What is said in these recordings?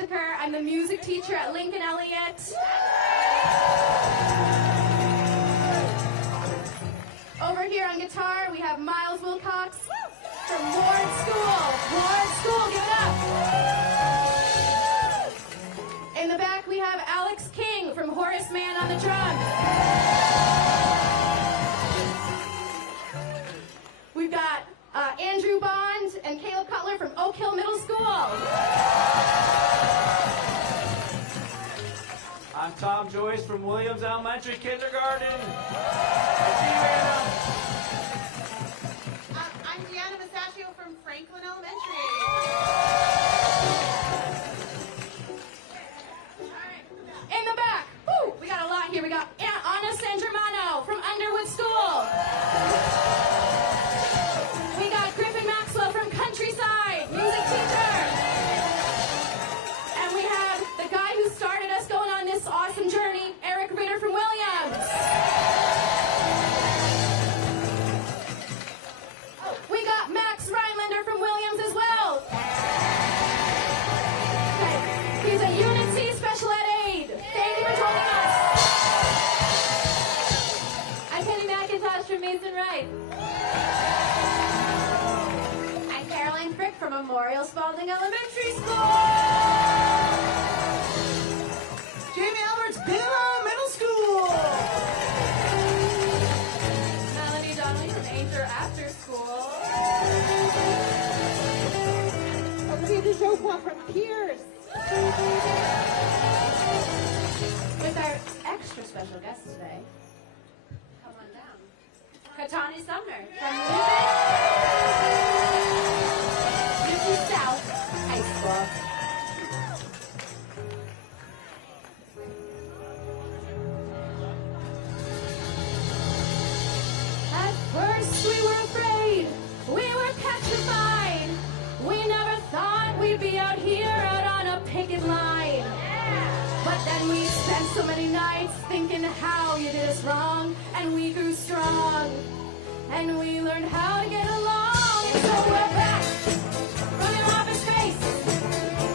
Landeker. I'm the music teacher at Lincoln Elliott. Over here on guitar, we have Miles Wilcox from Ward School. Ward School, give it up. In the back, we have Alex King from Horace Mann on the drums. We've got Andrew Bond and Caleb Cutler from Oak Hill Middle School. I'm Tom Joyce from Williams Elementary Kindergarten. I'm Deanna Masaccio from Franklin Elementary. In the back, woo, we got a lot here. We got Anna San Germano from Underwood School. We got Griffin Maxwell from Countryside, music teacher. And we have the guy who started us going on this awesome journey, Eric Ritter from Williams. We got Max Rhinelander from Williams as well. He's a Unit C special ed aide. Thank you for joining us. I'm Penny McIntosh from Mason Wright. I'm Caroline Frick from Memorial Spalding Elementary School. Jamie Alberts, Bigelow Middle School. Melanie Donnelly from Ainger After School. Olivia DeJoqua from Pierce. With our extra special guest today. Come on down. Katani Sumner from UT South High School. At first we were afraid, we were petrified. We never thought we'd be out here out on a picket line. But then we spent so many nights thinking how you did us wrong, and we grew strong, and we learned how to get along. And so we're back, running off in space.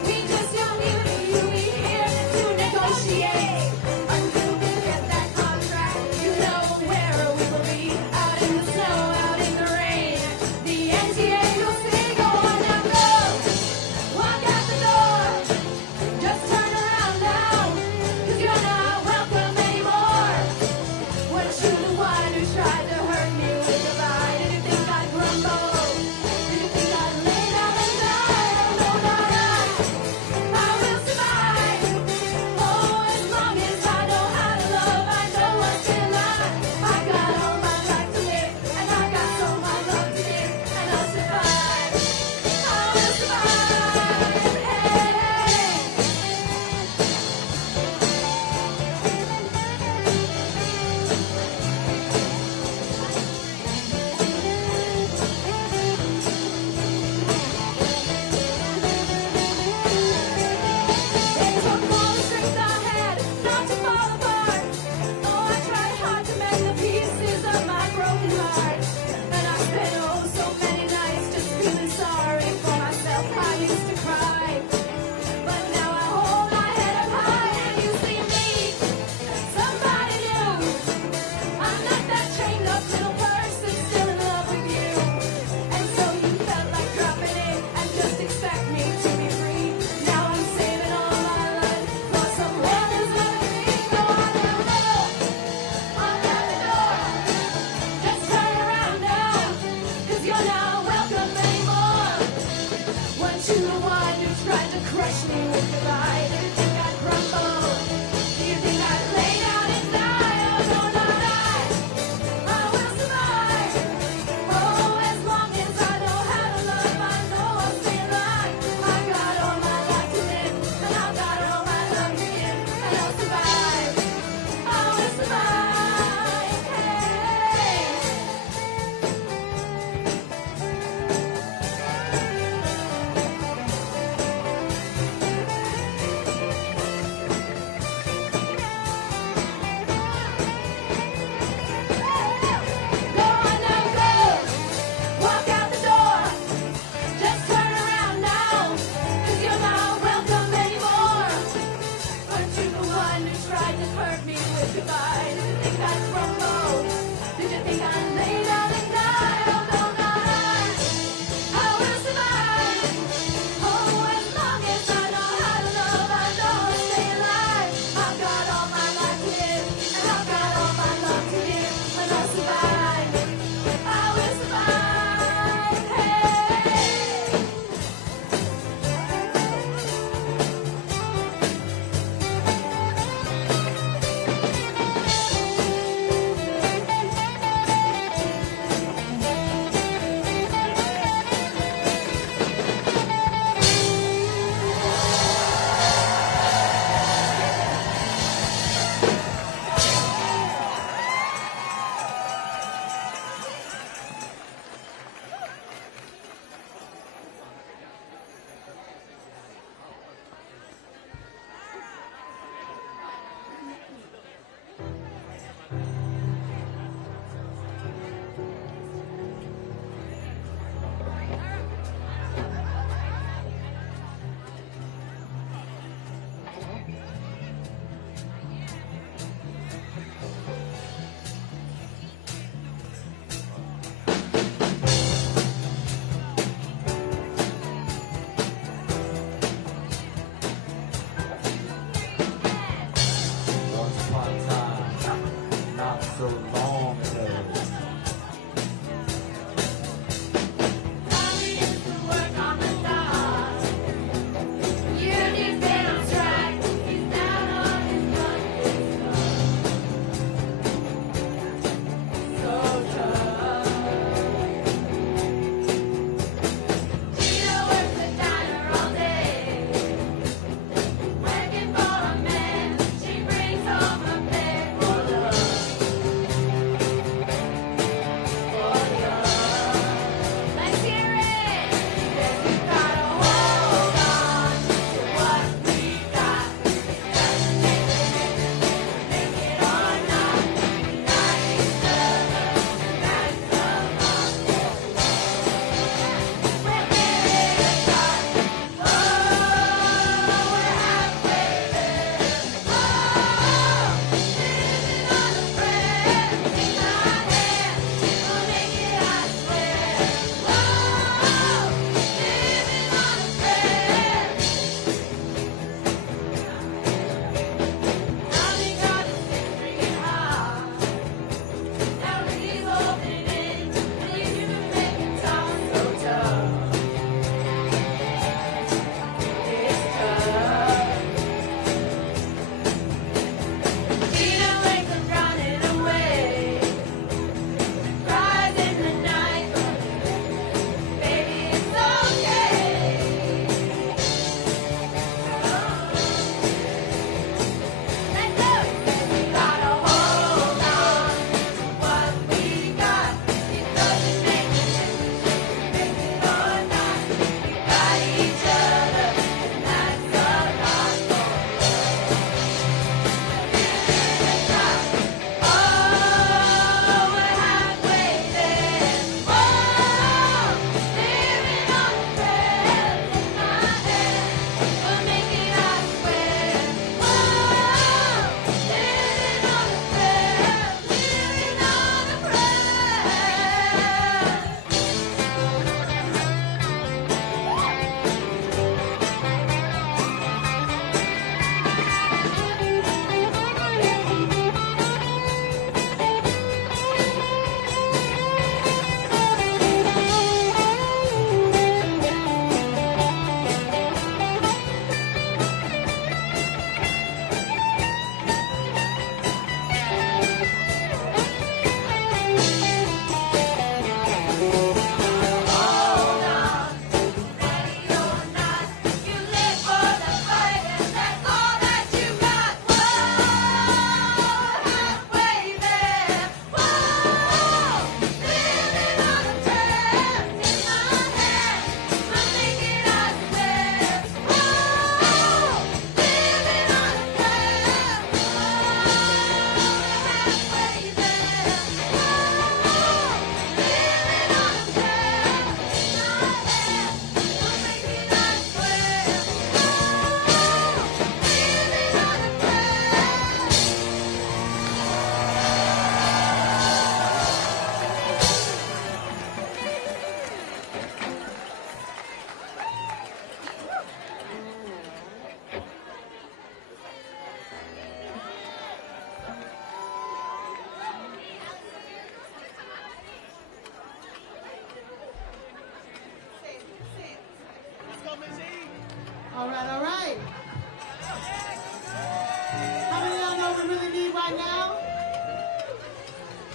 We just don't need to be here to negotiate. Until we get that contract, you know where we will be. Out in the snow, out in the rain. The NTA will say, go on now, go. Walk out the door. Just turn around now, 'cause you're not welcome anymore. Weren't you the one who tried to hurt me with your lie? Did you think I'd grumble? Did you think I'd lay down and die? Oh, no, not I will survive. Oh, as long as I know how to love, I know what's in life. I got all my life to live, and I got so much love to give, and I'll survive. I will survive. Hey. They took all the strength I had not to fall apart. Oh, I tried hard to mend the pieces of my broken heart. And I spent oh so many nights just feeling sorry for myself. I used to cry, but now I hold my head up high and you see me, somebody new. I'm not that chained up little person still in love with you. And so you felt like dropping it and just expect me to be free. Now I'm saving all my life for someone who's loving me. Go on now, go. On out the door. Just turn around now, 'cause you're not welcome anymore. Weren't you the one who tried to crush me with your lie? Did you think I'd crumble? Do you think I'd lay down and die? Oh, no, not I will survive. Oh, as long as I know how to love, I know I'll stay alive. I got all my life to live, and I've got all my love to give, and I'll survive. I will survive. Hey.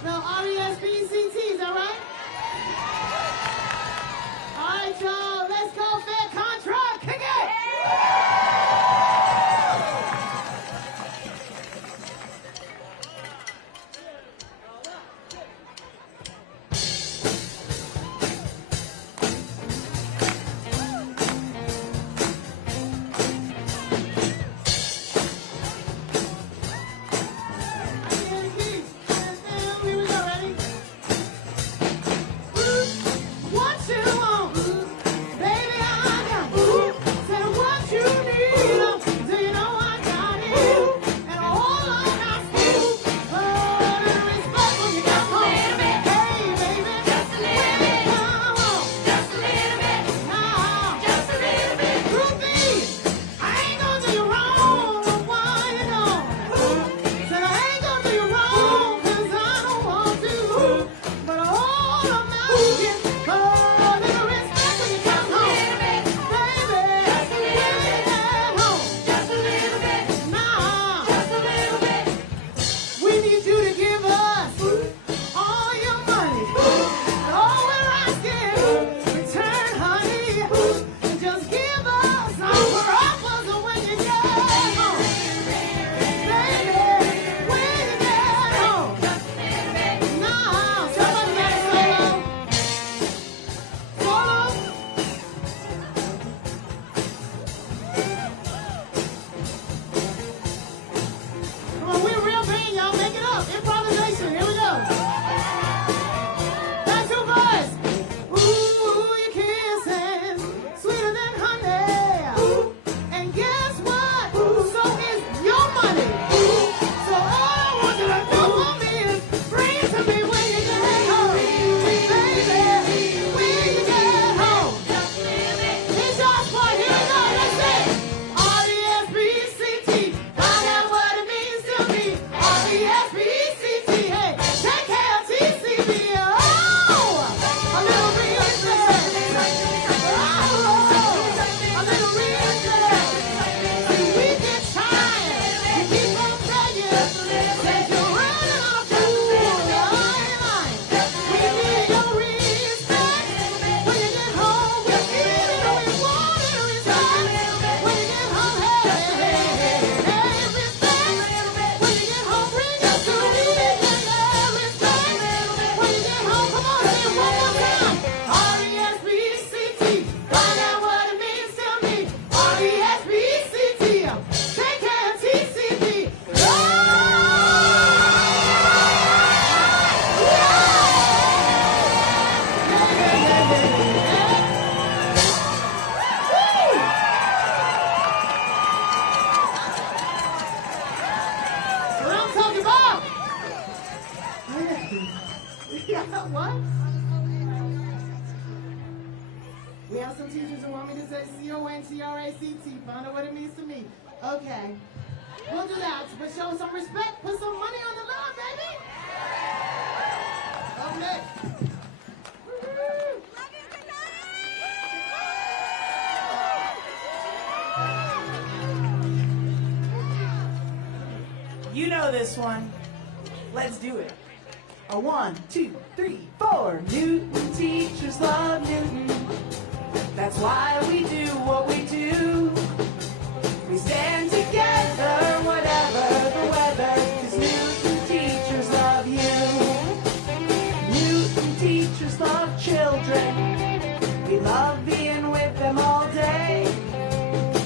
No, R-E-S-P-E-C-T, is that right? All right, y'all, let's go, Fair Contract, kick it! Here we go, ready? What you want, baby, I got. Say what you need, do you know I got it? And a whole lot of scoop, oh, and respect when you got home. Hey, baby, Just a little bit. come on, Just a little bit. now. Just a little bit. Groupie, I ain't gonna do you wrong, but why you know? Said I ain't gonna do you wrong, 'cause I don't want to. But all I'm asking, oh, little respect when you come home. Baby, Just a little when you bit. get home. Just a little bit. Now, Just a little bit. we need you to give us all your money. All we're asking, return, honey. Just give us all we're offers when you get home. Baby, when you get home. Just a little bit. Now, somebody got a solo. Solo. Come on, we're real band, y'all. Make it up. Improvisation. Here we go. That's your voice. Ooh, your kisses sweeter than honey. And guess what? So is your money. So all I want you to do for me is bring it to me when you get home. Baby, when you get home. Just a little bit. It's your spot. Here we go. Let's say R-E-S-P-C-T. Find out what it means to me. R-E-S-P-C-T. Hey, take care of TCB. Oh, a little respect. Oh, a little respect. See, we get tired. You keep on begging. Said you're running out of food. We need your respect. When you get home, we need it and we want it, respect. When you get home, hey, hey, hey, hey, respect. When you get home, bring us to me, respect. When you get home, come on, say it one more time. R-E-S-P-C-T. Find out what it means to me. R-E-S-P-C-T. Take care of TCB. That's what I'm talking about. Yeah, what? We have some teachers who want me to say C-O-N-T-R-A-C-T. Find out what it means to me. Okay. We'll do that. But show some respect. Put some money on the line, baby. Okay. Woo-hoo. You know this one. Let's do it. A 1, 2, 3, 4. Newton teachers love Newton. That's why we do what we do. We stand together, whatever the weather, 'cause Newton teachers love you. Newton teachers love children. We love being with them all day.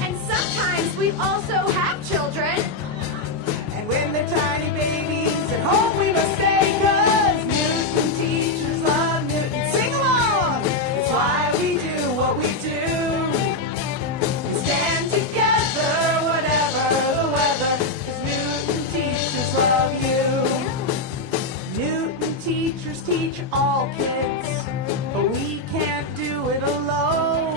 And sometimes we also have children. And when they're tiny babies, at home we must stay. 'Cause Newton teachers love Newton. Sing along! It's why we do what we do. We stand together, whatever the weather, 'cause Newton teachers love you. Newton teachers teach all kids, but we can't do it alone.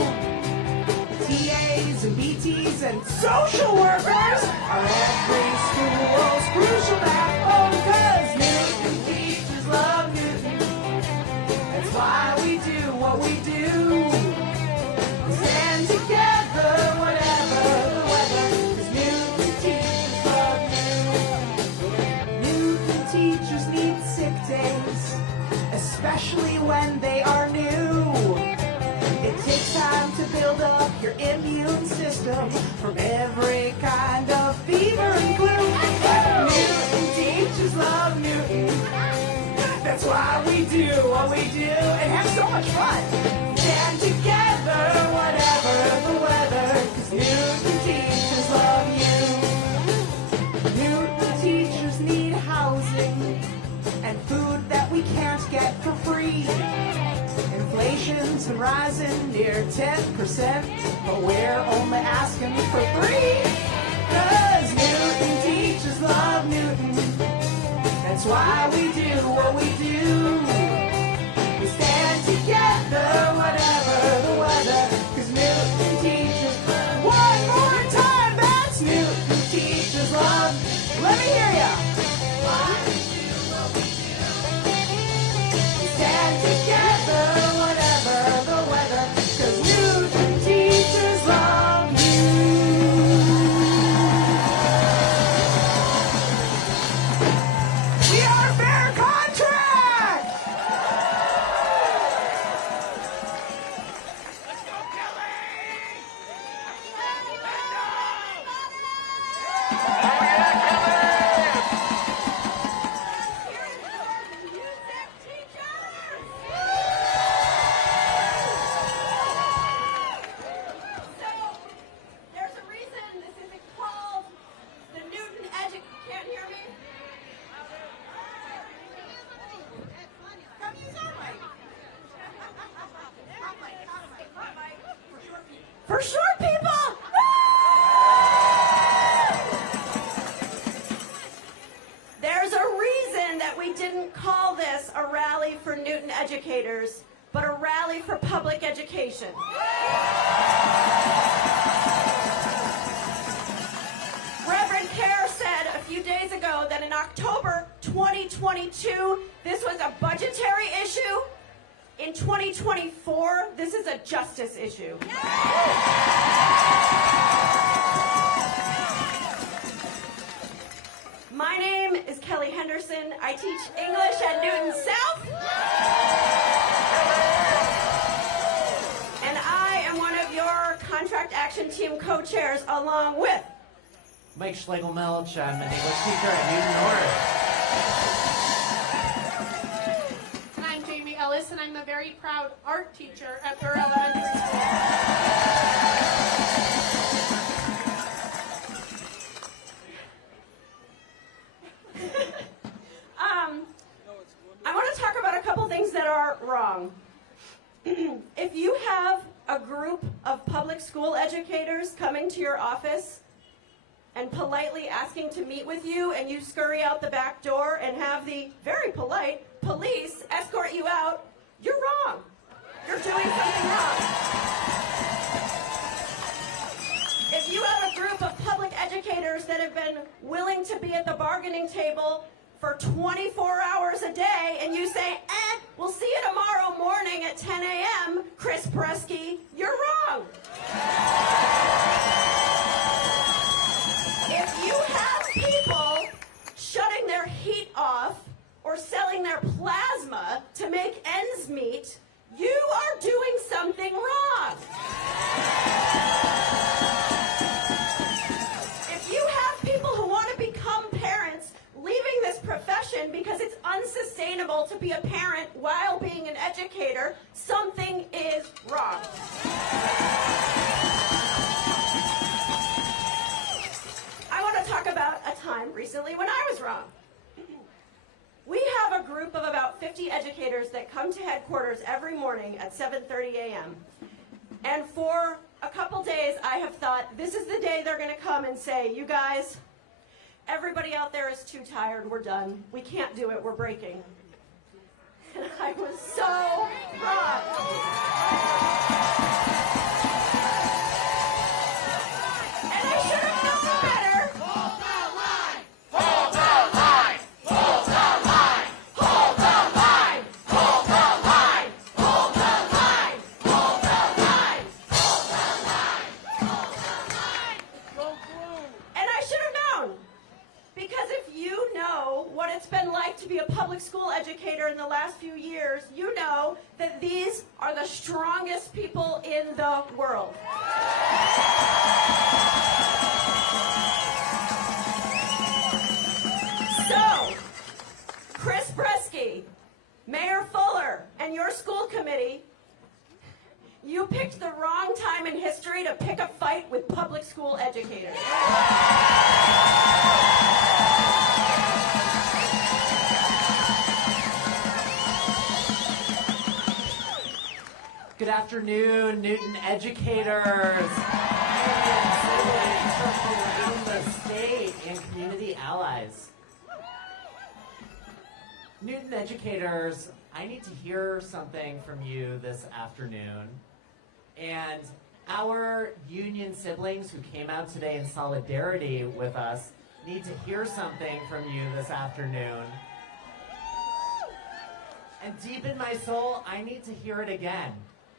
TAs and BTs and social workers are every school's crucial backbone. 'Cause Newton teachers love Newton. That's why we do what we do. We stand together, whatever the weather, 'cause Newton teachers love you. Newton teachers need sick days. much fun. Stand together, whatever the weather, 'cause Newton teachers love you. Newton teachers need housing and food that we can't get for free. Inflation's been rising near 10%, but we're only asking for 3. 'Cause Newton teachers love Newton. That's why we do what we do. We stand together, whatever the weather. 'Cause Newton teachers, one more time, that's Newton teachers love. Let me hear ya. We stand together, whatever the weather. 'Cause Newton teachers love you. We are fair contract! There's a reason this isn't called the Newton Can't hear me? Come use our mic. Hot mic. For short people. There's a reason that we didn't call this a rally for Newton educators, but a rally for public education. Reverend Kerr said a few days ago that in October 2022, this was a budgetary issue. In 2024, this is a justice issue. My name is Kelly Henderson. I teach English at Newton South. And I am one of your contract action team co-chairs along with Mike Schlegel-Melch, I'm an English teacher at Newton North. And I'm Jamie Ellis, and I'm a very proud art teacher at Burr Elementary School. I want to talk about a couple things that are wrong. If you have a group of public school educators coming to your office and politely asking to meet with you, and you scurry out the back door and have the very polite police escort you out, you're wrong. You're doing something wrong. If you have a group of public educators that have been willing to be at the bargaining table for 24 hours a day, and you say, we'll see you tomorrow morning at 10 a.m., Chris Bresky, you're wrong. If you have people shutting their heat off or selling their plasma to make ends meet, you are doing something wrong. If you have people who want to become parents leaving this profession because it's unsustainable to be a parent while being an educator, something is wrong. I want to talk about a time recently when I was wrong. We have a group of about 50 educators that come to headquarters every morning at 7:30 a.m. And for a couple days, I have thought, this is the day they're going to come and say, you guys, everybody out there is too tired, we're done. We can't do it, we're breaking. And I was so wrong. And I should have known better. Hold the line! Hold the line! Hold the line! Hold the line. Hold the line! Hold the line! Hold the line! Hold the line! And I should have known. Because if you know what it's been like to be a public school educator in the last few years, you know that these are the strongest people in the world. So, Chris Bresky, Mayor Fuller, and your school committee afternoon, Newton educators, union siblings from around the state, and community allies. Newton educators, I need to hear something from you this afternoon. And our union siblings who came out today in solidarity with us need to hear something from you this afternoon. And deep in my soul, I need to hear it again.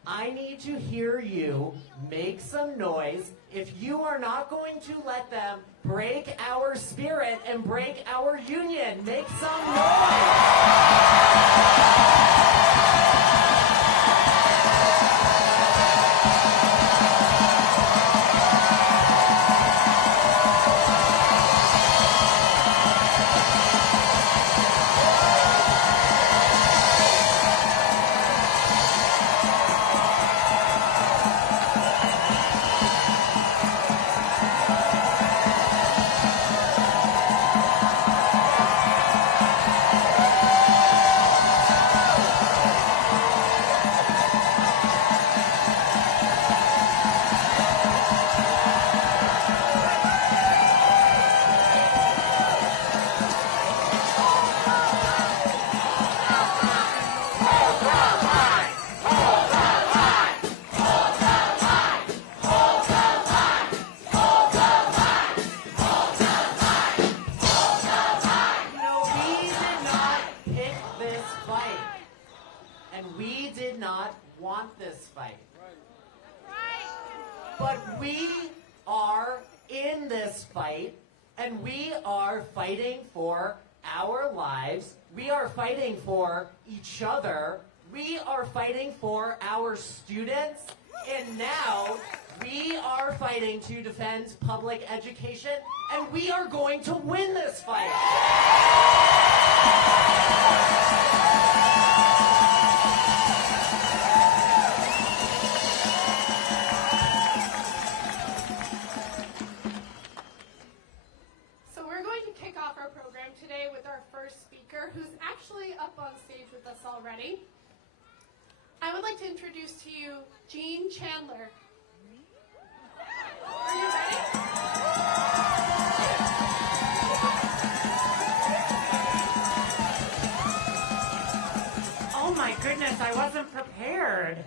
I need to hear you make some noise if you are not going to let them break our spirit and break our union. Make some noise! But we are in this fight, and we are fighting for our lives. We are fighting for each other. We are fighting for our students. And now we are fighting to defend public education, and we are going to win this fight. Today with our first speaker, who's actually up on stage with us already. I would like to introduce to you Jean Chandler. Are you ready? Oh my goodness, I wasn't prepared.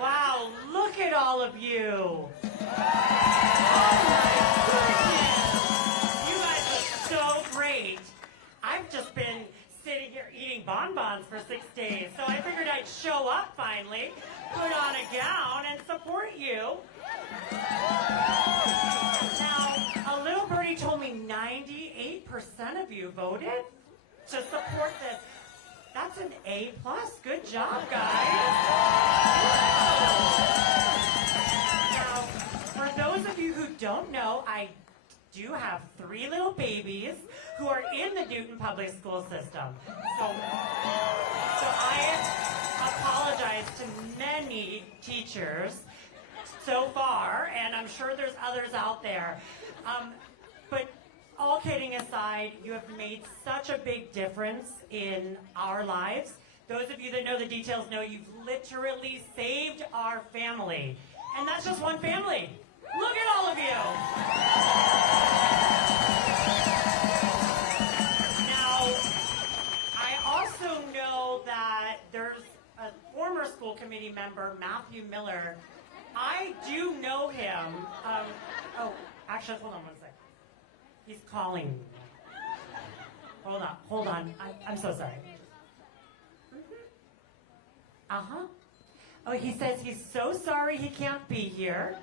Wow, look at all of you. Oh my goodness. So great. I've just been sitting here eating bonbons for 6 days, so I figured I'd show up finally, put on a gown, and support you. Now, a little birdie told me 98% of you voted to support this. That's an A+. Good job, guys. Now, for those of you who don't know, I do have 3 little babies who are in the Newton Public School system. So I apologize to many teachers so far, and I'm sure there's others out there. But all kidding aside, you have made such a big difference in our lives. Those of you that know the details know you've literally saved our family. And that's just one family. Look at all of you. Now, I also know that there's a former school committee member, Matthew Miller. I do know him. Actually, hold on one second. He's calling me. Hold on. I'm so sorry. Uh-huh. Oh, he says he's so sorry he can't be here.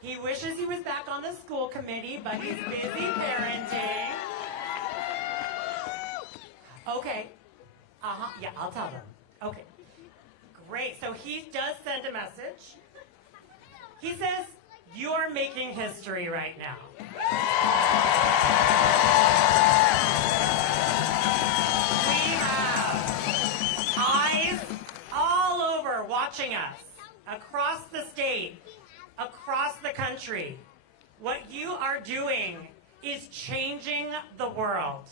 He wishes he was back on the school committee, but he's busy parenting. Okay. Uh-huh. Yeah, I'll tell them. Okay. Great. So he does send a message. He says, you are making history right now. We have eyes all over watching us, across the state, across the country. What you are doing is changing the world.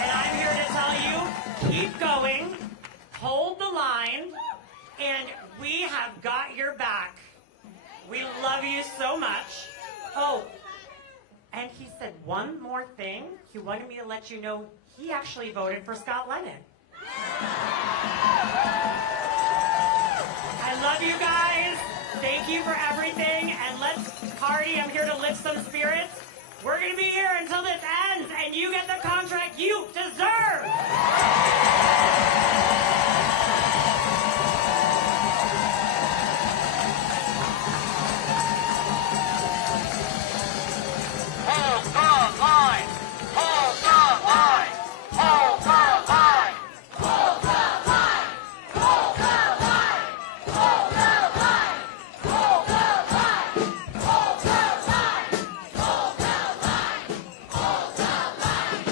And I'm here to tell you, keep going, hold the line, and we have got your back. We love you so much. Oh, and he said one more thing. He wanted me to let you know he actually voted for Scott Lennon. I love you guys. Thank you for everything, and let's party. I'm here to lift some spirits. We're going to be here until this ends, and you get the contract you deserve. Hold the line! Hold the line! Hold the line! Hold the line! Hold the line! Hold the line! Hold the line! Hold the line! Hold the line! Hold the line!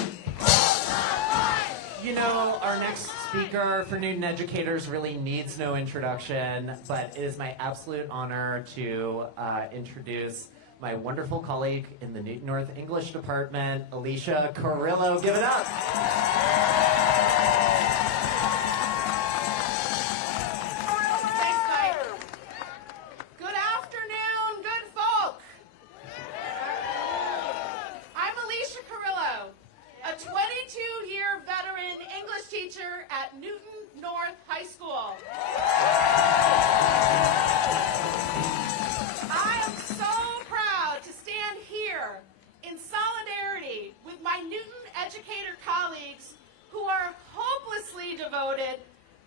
You know, our next speaker for Newton Educators really needs no introduction, but it is my absolute honor to introduce my wonderful colleague in the Newton North English Department, Alicia Carrillo. Give it up. Thanks, Mike. Good afternoon, good folk. I'm Alicia Carrillo, a 22-year veteran English teacher at Newton North High School. I am so proud to stand here in solidarity with my Newton educator colleagues who are hopelessly devoted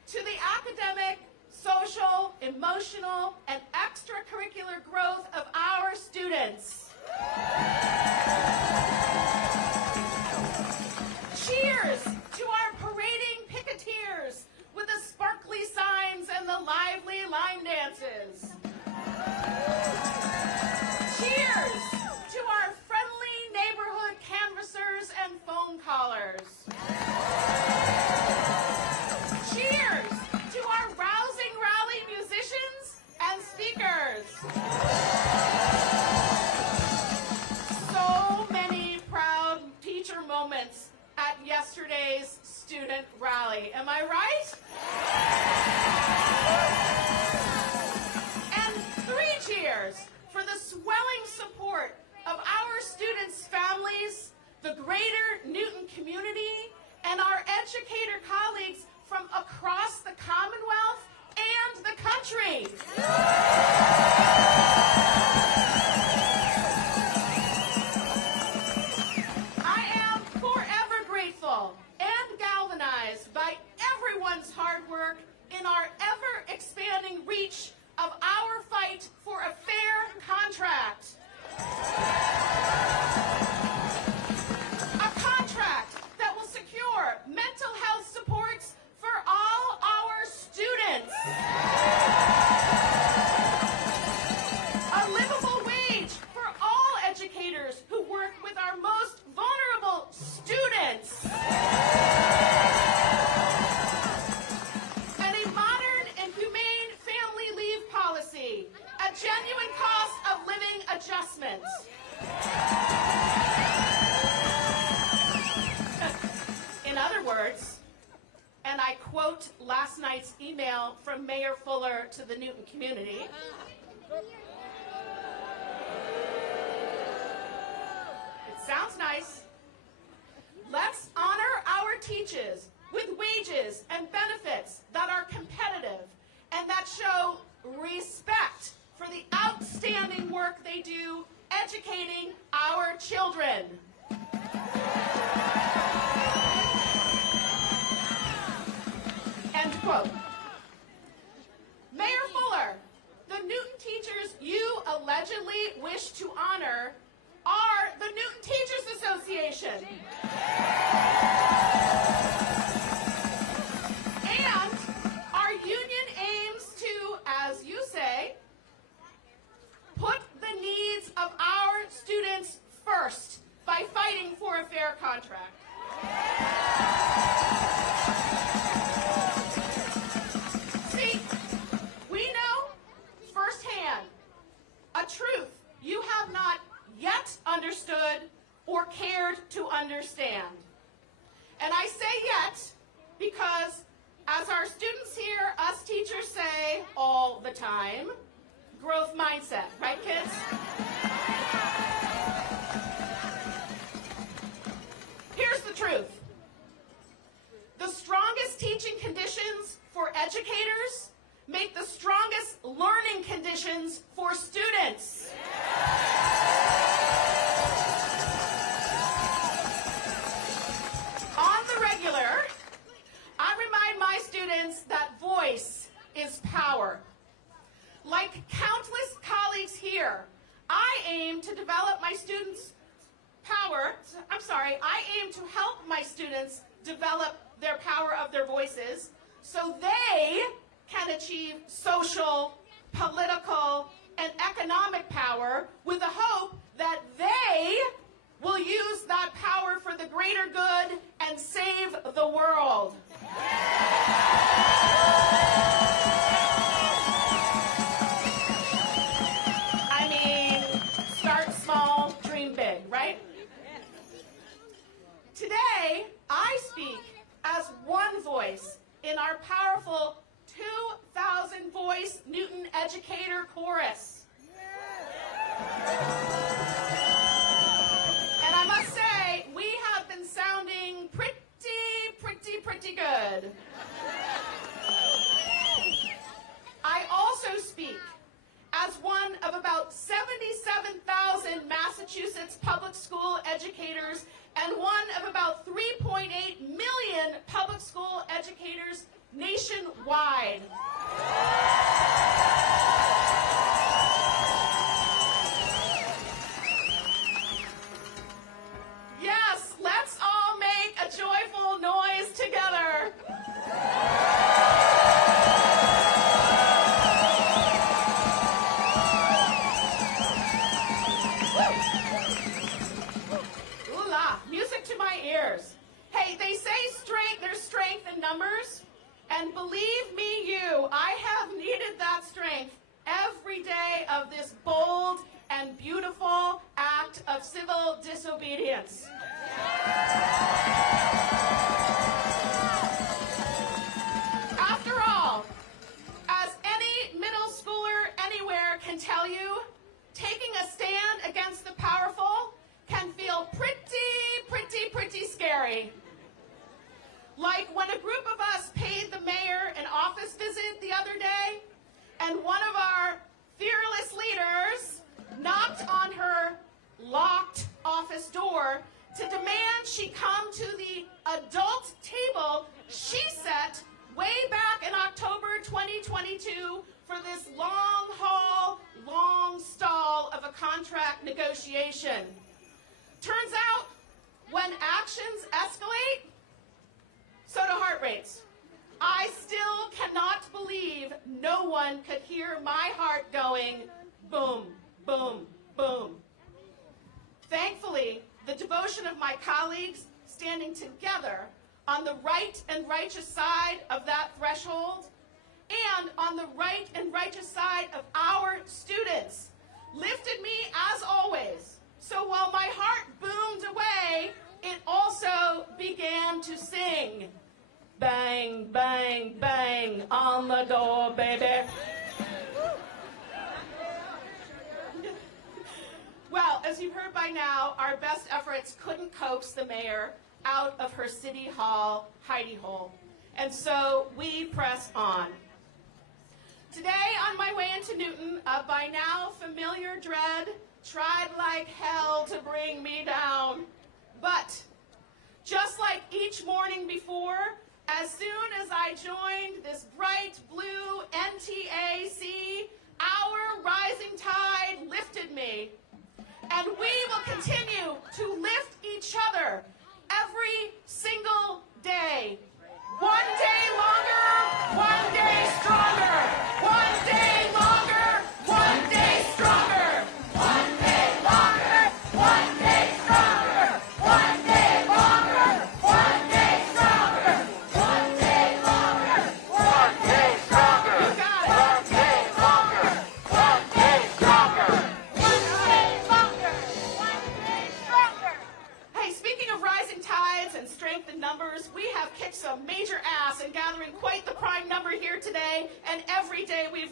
to the academic, social, emotional, and extracurricular growth of our students. Cheers to our parading picketeers with the sparkly signs and the lively line dances. Cheers to our friendly neighborhood canvassers and phone callers. Cheers to our rousing rally musicians and speakers. So many proud teacher moments at yesterday's student rally. Am I right? And 3 cheers for the swelling support of our students' families, the greater Newton community, and our educator colleagues from across the Commonwealth and the country. I am forever grateful and galvanized by everyone's hard work in our ever-expanding reach of our fight for a fair contract. A contract that will secure mental health supports for all our students. A livable wage for all educators who work with our most vulnerable students. And a modern and humane family leave policy, a genuine cost of living adjustments. In other words, and I quote last night's email from Mayor Fuller to the Newton community, it sounds nice. Let's honor our teachers with wages and benefits that are competitive and that show respect for the outstanding work they do educating our children. End quote. Mayor Fuller, the Newton teachers you allegedly wish to honor are the Newton Teachers Association. And our union aims to, as you say, put the needs of our students first by fighting for a fair contract. See, we know firsthand a truth you have not yet understood or cared to understand. And I say yet because As our students hear us teachers say all the time, growth mindset, right, kids? Here's the truth. The strongest teaching conditions for educators make the strongest learning conditions for students. On the regular, I remind my students that voice is power. Like countless colleagues here, I aim to develop my students' I aim to help my students develop their power of their voices so they can achieve social, political, and economic power with the hope that they will use that power for the greater good and save the world. I mean, start small, dream big, right? Today, I speak as one voice in our powerful 2,000 voice Newton Educator Chorus. And I must say, we have been sounding pretty good. I also speak as one of about 77,000 Massachusetts public school educators and one of about 3.8 million public school educators nationwide. Yes, let's all make a joyful noise together. Ooh la, music to my ears. Hey, they say there's strength in numbers, and believe me you, I have needed that strength every day of this bold and beautiful act of civil disobedience. After all, as any middle schooler anywhere can tell you, taking a stand against the powerful can feel pretty scary. Like when a group of us paid the mayor an office visit the other day, and one of our fearless leaders knocked on her locked office door to demand she come to the adult table she set way back in October 2022 for this long stall of a contract negotiation. Turns out, when actions escalate, so do heart rates. I still cannot believe no one could hear my heart going boom, boom, boom. Thankfully, the devotion of my colleagues standing together on the right and righteous side of that threshold and on the right and righteous side of our students lifted me as always. So while my heart boomed away, it also began to sing. Bang, bang, bang on the door, baby. Well, as you've heard by now, our best efforts couldn't coax the mayor out of her city hall hidey hole. And so we press on. Today, on my way into Newton, a by now familiar dread tried like hell to bring me down. But just like each morning before, as soon as I joined this bright blue NTA sea, our rising tide lifted me. And we will continue to lift each other every single day. One day longer, one day stronger. One day longer, one day stronger. One day longer, one day stronger. One day longer, one day stronger. One day longer, one day stronger. You got it. One day longer, one day stronger.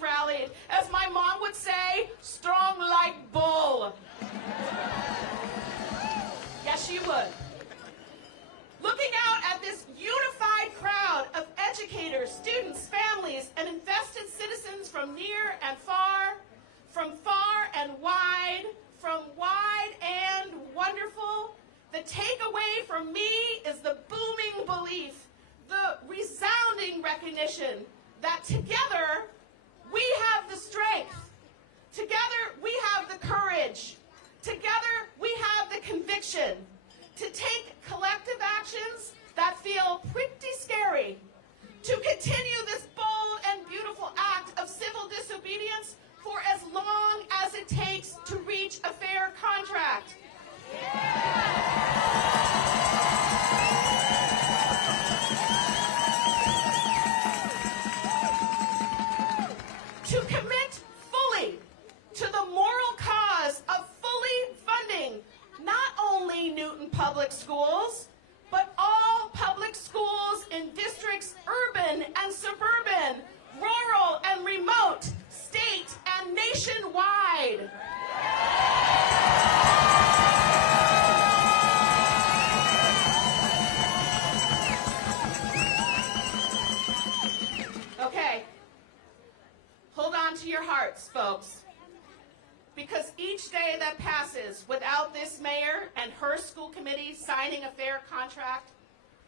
we've rallied. As my mom would say, strong like bull. Yes, she would. Looking out at this unified crowd of educators, students, families, and invested citizens from near and far, from far and wide, from wide and wonderful, the takeaway from me is the booming belief, the resounding recognition that together we have the strength, together we have the courage, together we have the conviction to take collective actions that feel pretty scary, to continue this bold and beautiful act of civil disobedience for as long as it takes to reach a fair contract. To commit fully to the moral cause of fully funding not only Newton Public Schools, but all public schools in districts urban and suburban, rural and remote, state and nationwide. Okay, hold on to your hearts, folks. Because each day that passes without this mayor and her school committee signing a fair contract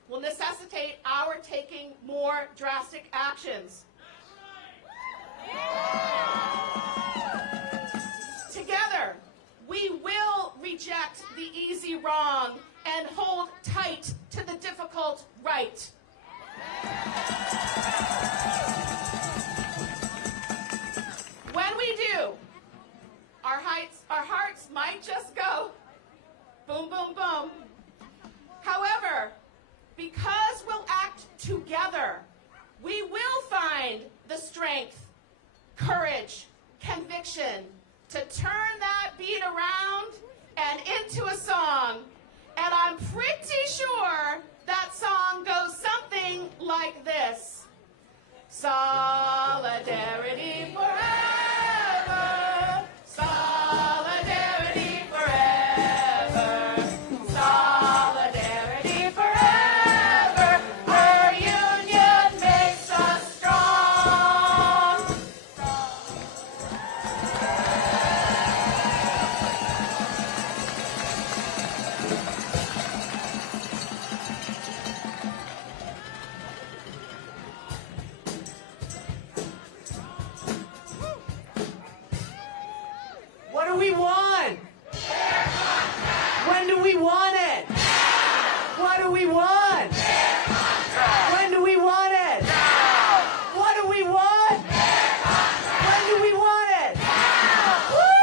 will necessitate our taking more drastic actions. Together, we will reject the easy wrong and hold tight to the difficult right. When we do, our hearts might just go boom, boom, boom. However, because we'll act together, we will find the strength, courage, conviction to turn that beat around and into a song. And I'm pretty sure that song goes something like this. Solidarity forever. Solidarity forever. Solidarity forever. Our union makes us strong. What do we want? When do we want it? What do we want? When do we want it? What do we want? When do we want it? Woo!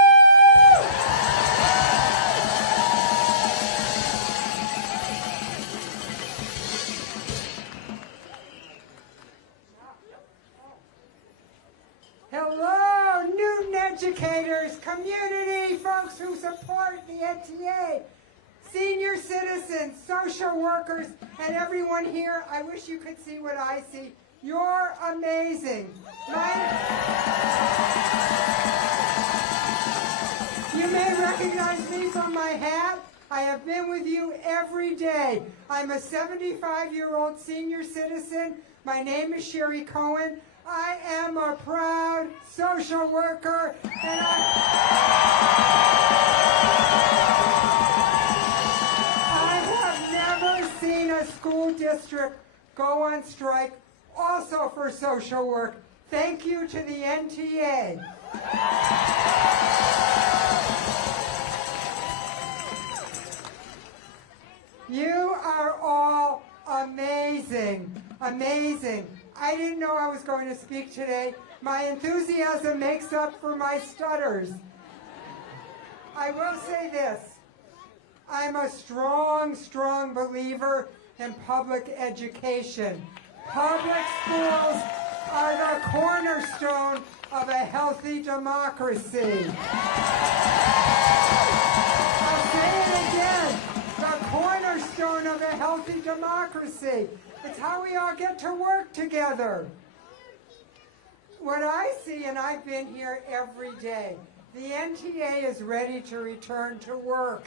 Hello, Newton educators, community, folks who support the NTA, senior citizens, social workers, and everyone here. I wish you could see what I see. You're amazing. You may recognize me from my hat. I have been with you every day. I'm a 75-year-old senior citizen. My name is Sherry Cohen. I am a proud social worker, and I have never seen a school district go on strike also for social work. Thank you to the NTA. You are all amazing, amazing. I didn't know I was going to speak today. My enthusiasm makes up for my stutters. I will say this. I'm a strong, strong believer in public education. Public schools are the cornerstone of a healthy democracy. I'll say it again. The cornerstone of a healthy democracy. It's how we all get to work together. What I see, and I've been here every day, the NTA is ready to return to work.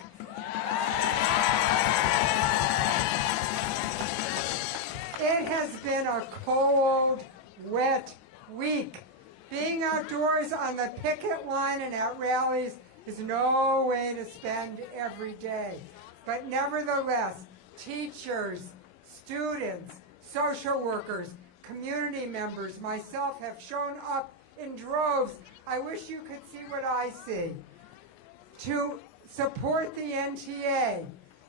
It has been a cold, wet week. Being outdoors on the picket line and at rallies is no way to spend every day. But nevertheless, teachers, students, social workers, community members, myself have shown up in droves. I wish you could see what I see. To support the NTA.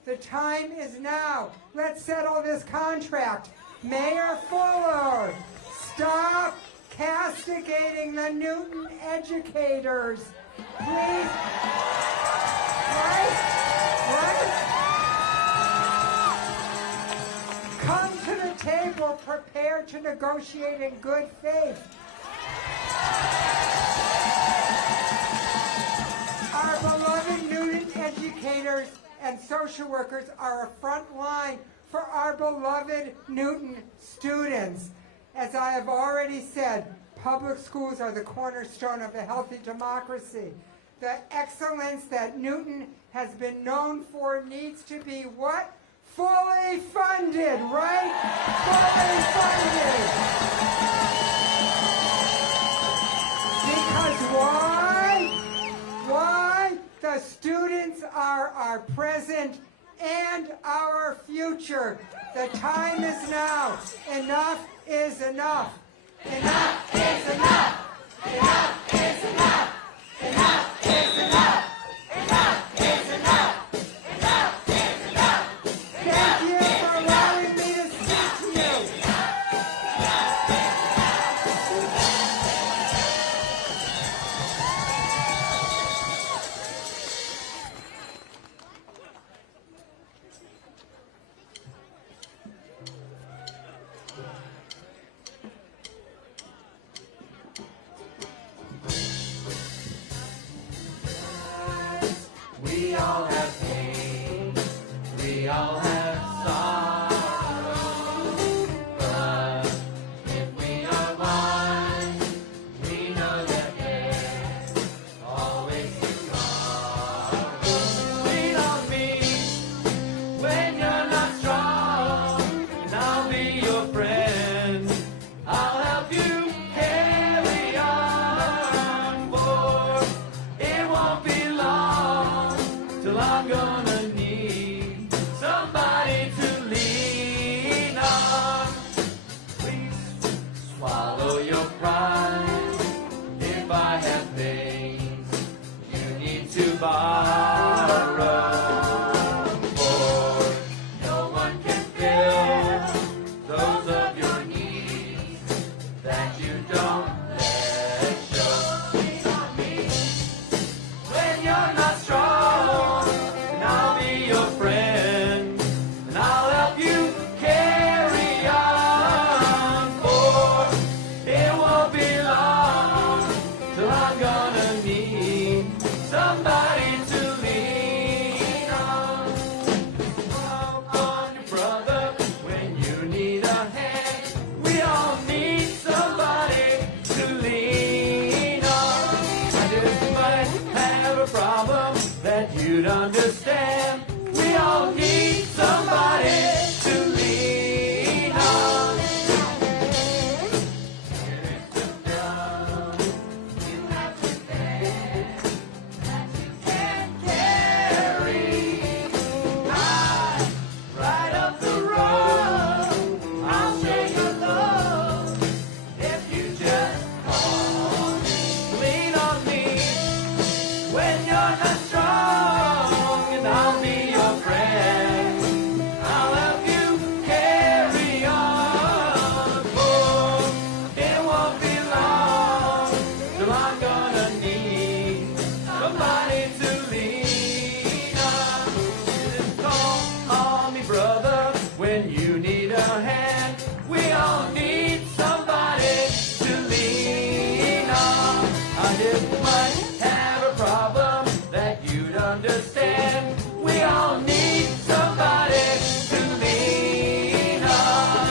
The time is now. Let's settle this contract. Mayor Fuller, stop castigating the Newton educators. Please. Right? Come to the table prepared to negotiate in good faith. Our beloved Newton educators and social workers are a front line for our beloved Newton students. As I have already said, public schools are the cornerstone of a healthy democracy. The excellence that Newton has been known for needs to be what? Fully funded, right? Fully funded. Because why? Why? The students are our present and our future. The time is now. Enough is enough. Enough is enough. Enough is enough. Enough is enough. Enough is enough. Enough is enough. Thank you for allowing me to speak to you. We all have pain, we all have sorrow, but if we are one, we know that there's always tomorrow. Lean on me when you're not strong, and I'll be your friend. I'll help you carry on, for it won't be long till I'm gonna need somebody to lean on. Please swallow your pride. If I have things you need to borrow, for no one can fill those of your needs that you don't let show. Lean on me when you're not strong, and I'll be your friend, and I'll help you carry on, for it won't be long till I'm gonna need somebody to lean on. Call on your brother when you need a hand. We all need somebody to lean on. I just might have a problem that you'd understand. We all need somebody to lean on. When it's done, you have to think that you can carry. Right up the road, I'll share your load if you just call me. Lean on me when you're not strong, and I'll be your friend. I'll help you carry on, for it won't be long till I'm gonna need somebody to lean on. Just call on me, brother, when you need a hand. We all need somebody to lean on. I just might have a problem that you'd understand. We all need somebody to lean on.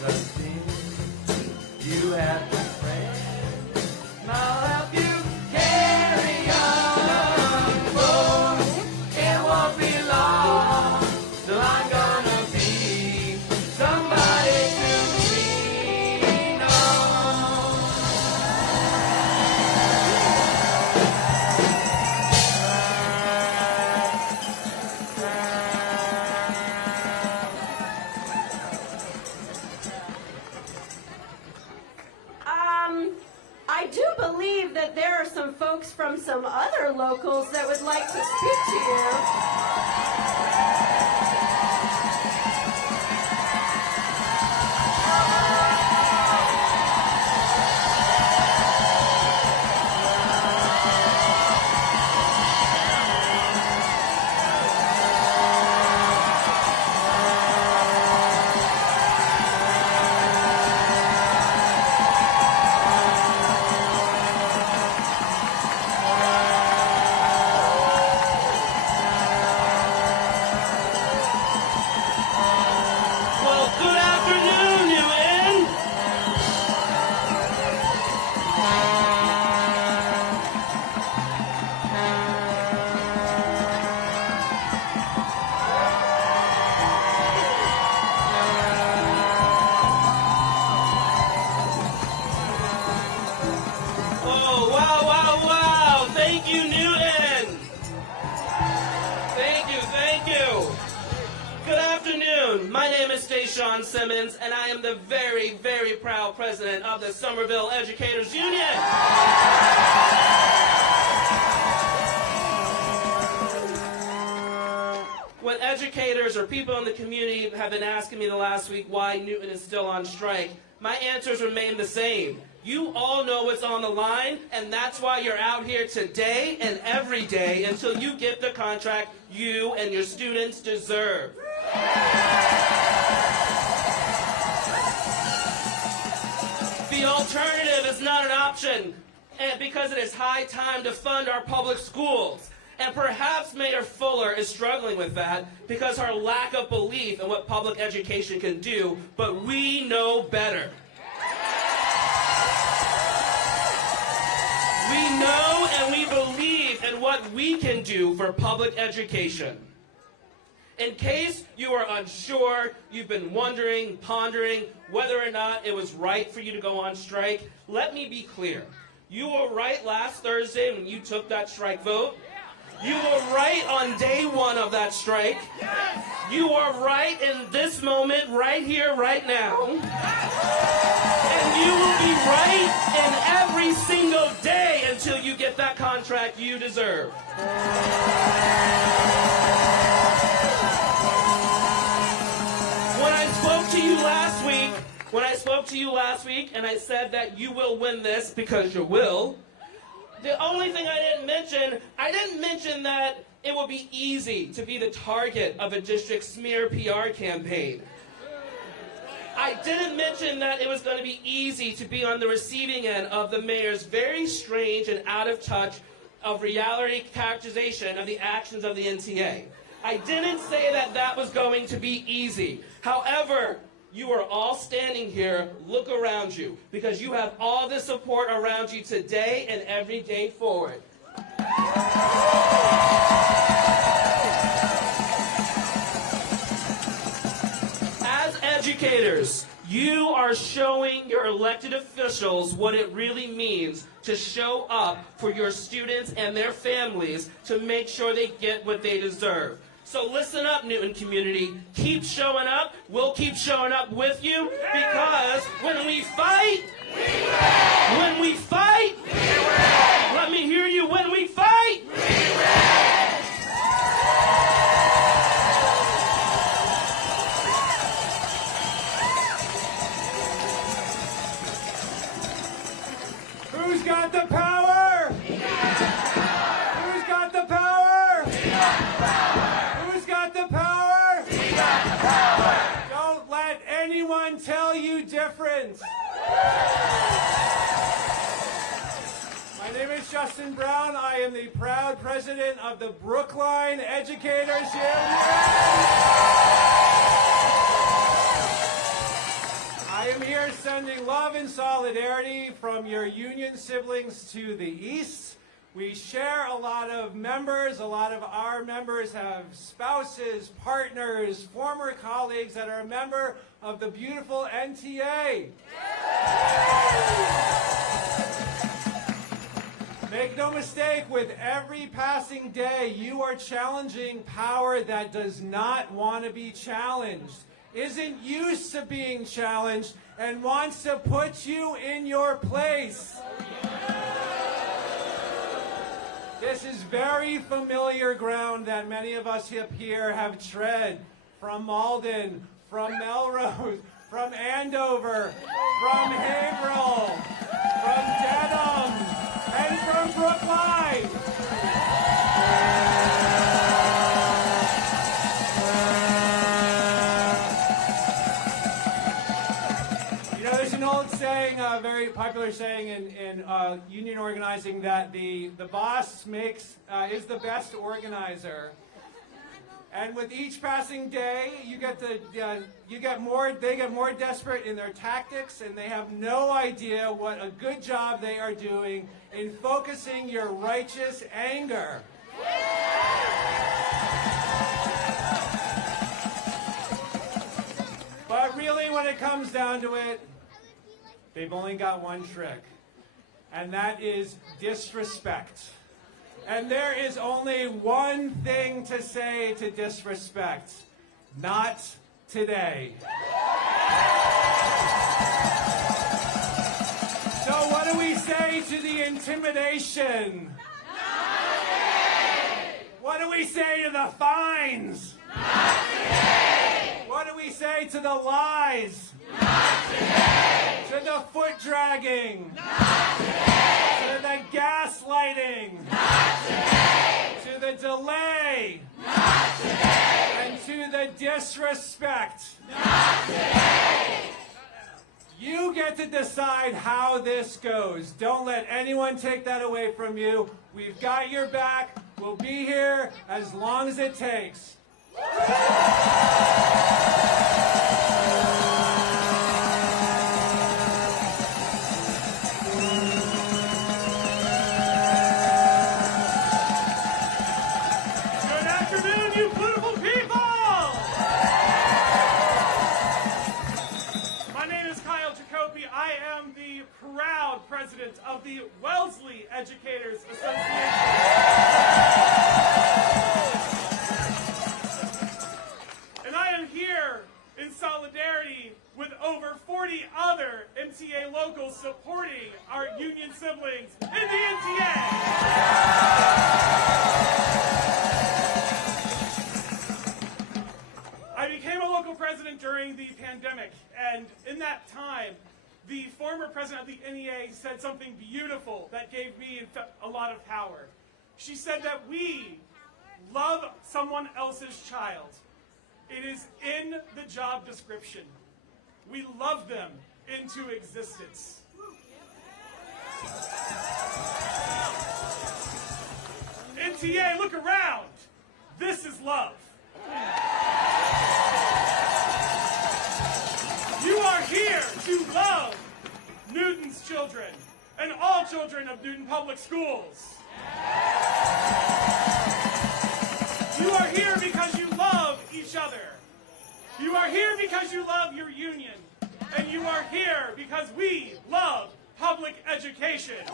The things folks from some other locals that would like to speak to you. Well, good afternoon, Newton. Oh, wow, wow, wow. Thank you, Newton. Thank you. Good afternoon. My name is Deshaun Simmons, and I am the very, very proud president of the Somerville Educators Union. When educators or people in the community have been asking me the last week why Newton is still on strike, my answers remain the same. You all know what's on the line, and that's why you're out here today and every day until you get the contract you and your students deserve. The alternative is not an option, and because it is high time to fund our public schools. And perhaps Mayor Fuller is struggling with that because her lack of belief in what public education can do, but we know better. We know and we believe in what we can do for public education. In case you are unsure, you've been wondering, pondering whether or not it was right for you to go on strike, let me be clear. You were right last Thursday when you took that strike vote. You were right on day one of that strike. You are right in this moment, right here, right now. And you will be right in every single day until you get that contract you deserve. When I spoke to you last week and I said that you will win this because you will, the only thing I didn't mention that it will be easy to be the target of a district smear PR campaign. I didn't mention that it was going to be easy to be on the receiving end of the mayor's very strange and out of touch of reality characterization of the actions of the NTA. I didn't say that that was going to be easy. However, you are all standing here, look around you, because you have all the support around you today and every day forward. As educators, you are showing your elected officials what it really means to show up for your students and their families to make sure they get what they deserve. So listen up, Newton community. Keep showing up. We'll keep showing up with you because when we fight, we win. When we fight, we win. Let me hear you. When we fight, we win. Who's got the power? We got the power. Who's got the power? We got the power. Who's got the power? We got the power. Don't let anyone tell you different. My name is Justin Brown. I am the proud president of the Brookline Educators Union. I am here sending love and solidarity from your union siblings to the east. We share a lot of members. A lot of our members have spouses, partners, former colleagues that are a member of the beautiful NTA. Make no mistake, with every passing day, you are challenging power that does not want to be challenged, isn't used to being challenged, and wants to put you in your place. This is very familiar ground that many of us up here have tread. From Malden, from Melrose, from Andover, from Haverhill, from Dedham, and from Brookline. You know, there's an old saying, a very popular saying in union organizing, that the boss is the best organizer. And with each passing day, they get more desperate in their tactics, and they have no idea what a good job they are doing in focusing your righteous anger. But really, when it comes down to it, they've only got one trick, and that is disrespect. And there is only one thing to say to disrespect: not today. So what do we say to the intimidation? Not today. What do we say to the fines? Not today. What do we say to the lies? Not today. To the foot dragging? Not today. To the gaslighting? Not today. To the delay? Not today. And to the disrespect? Not today. You get to decide how this goes. Don't let anyone take that away from you. We've got your back. We'll be here as long as it takes. President of the Wellesley Educators Association. And I am here in solidarity with over 40 other NTA locals supporting our union siblings in the NTA. I became a local president during the pandemic, and in that time, the former president of the NEA said something beautiful that gave me a lot of power. She said that we love someone else's child. It is in the job description. We love them into existence. NTA, look around. This is love. You are here to love Newton's children and all children of Newton Public Schools. You are here because you love each other. You are here because you love your union. And you are here because we love public education.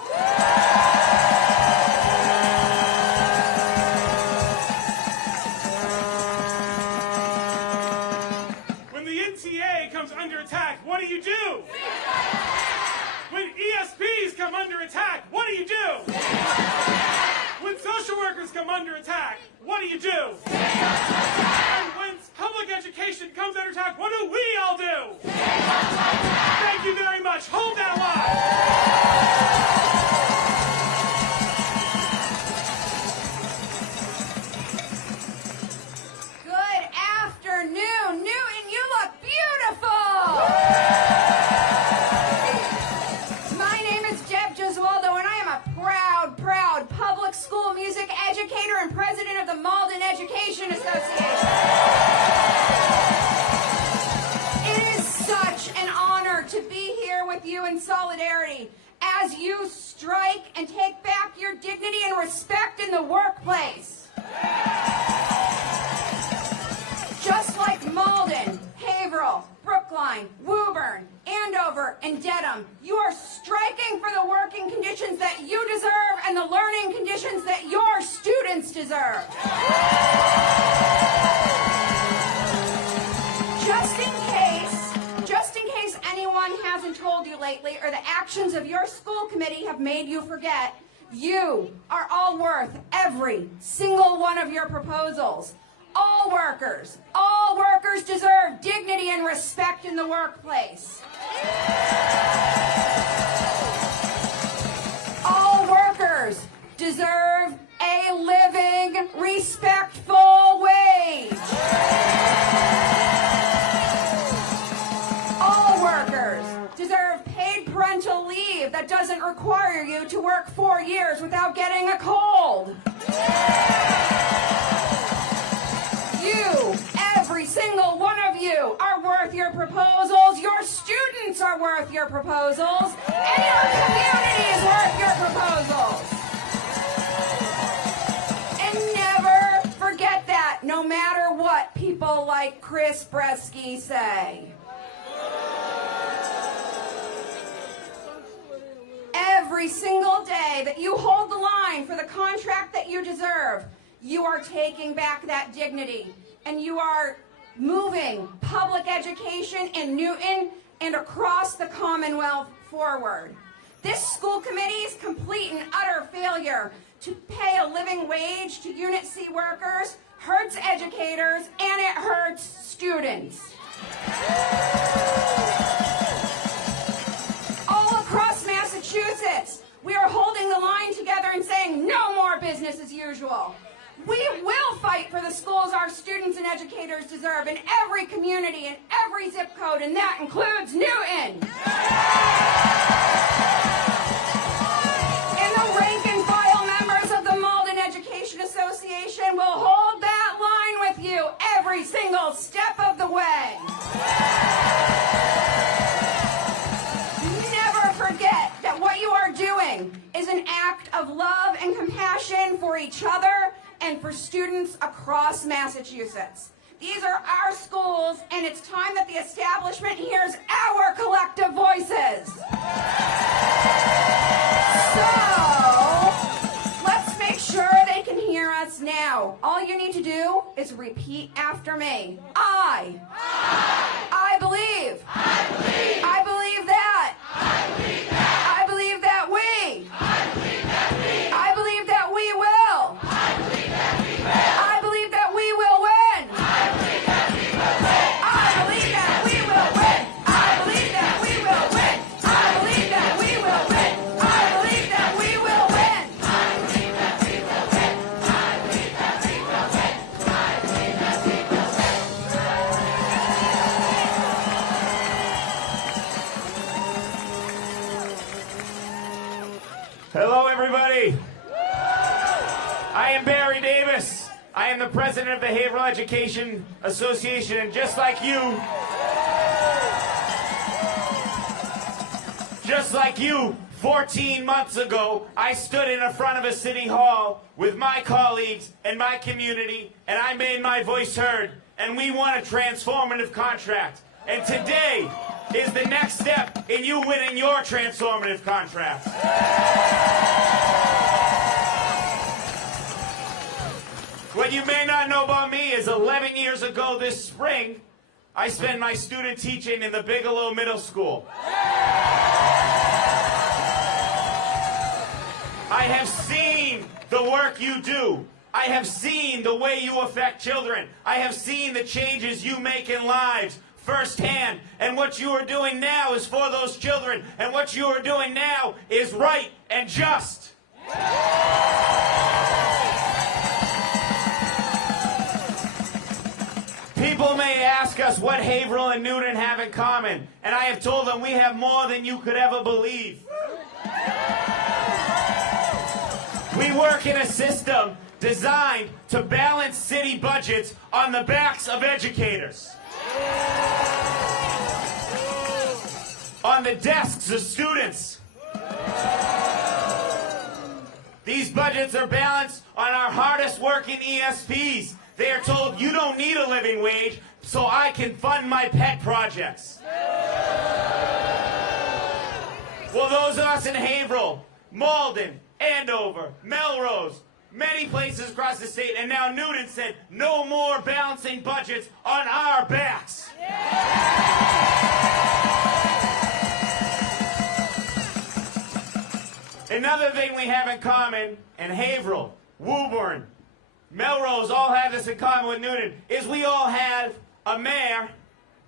When the NTA comes under attack, what do you do? When ESPs come under attack, what do you do? When social workers come under attack, what do you do? And when public education comes under attack, what do we all do? Thank you very much. Hold that line. Good afternoon, Newton. You look beautiful. My name is Deb Gesualdo, and I am a proud public school music educator and president of the Malden Education Association. It is such an honor to be here with you in solidarity as you strike and take back your dignity and respect in the workplace. Just like Malden, Haverhill, Brookline, Woburn, Andover, and Dedham, you are striking for the working conditions that you deserve and the learning conditions that your students deserve. Just in case anyone hasn't told you lately or the actions of your school committee have made you forget, You are all worth every single one of your proposals. All workers deserve dignity and respect in the workplace. All workers deserve a living, respectful wage. All workers deserve paid parental leave that doesn't require you to work 4 years without getting a cold. You, every single one of you, are worth your proposals. Your students are worth your proposals. And your community is worth your proposals. And never forget that, no matter what people like Chris Bresky say. Every single day that you hold the line for the contract that you deserve, you are taking back that dignity, and you are moving public education in Newton and across the Commonwealth forward. This school committee's complete and utter failure to pay a living wage to Unit C workers hurts educators and it hurts students. All across Massachusetts, we are holding the line together and saying no more business as usual. We will fight for the schools our students and educators deserve in every community, in every zip code, and that includes Newton. And the rank and file members of the Malden Education Association will hold that line with you every single step of the way. Never forget that what you are doing is an act of love and compassion for each other and for students across Massachusetts. These are our schools, and it's time that the establishment hears our collective voices. So, let's make sure they can hear us now. All you need to do is repeat after me. I believe. I believe that. I believe that we. I believe that we will. I believe that we will win. I believe that we will win. I believe that we will win. I believe that we will win. I believe that we will win. I believe that we will win. I believe that we will win. I believe that we will win. I believe that we will win. Hello, everybody. I am Barry Davis. I am the president of the Behavioral Education Association, and just like you, 14 months ago, I stood in the front of a city hall with my colleagues and my community, and I made my voice heard, and we won a transformative contract. And today is the next step in you winning your transformative contract. What you may not know about me is 11 years ago this spring, I spent my student teaching in the Bigelow Middle School. I have seen the work you do. I have seen the way you affect children. I have seen the changes you make in lives firsthand. And what you are doing now is for those children. And what you are doing now is right and just. People may ask us what Haverhill and Newton have in common, and I have told them we have more than you could ever believe. We work in a system designed to balance city budgets on the backs of educators, on the desks of students. These budgets are balanced on our hardest working ESPs. They are told, you don't need a living wage, so I can fund my pet projects. Well, those of us in Haverhill, Malden, Andover, Melrose, many places across the state, and now Newton said, no more balancing budgets on our backs. Another thing we have in common, and Haverhill, Woburn, Melrose all have this in common with Newton, is we all have a mayor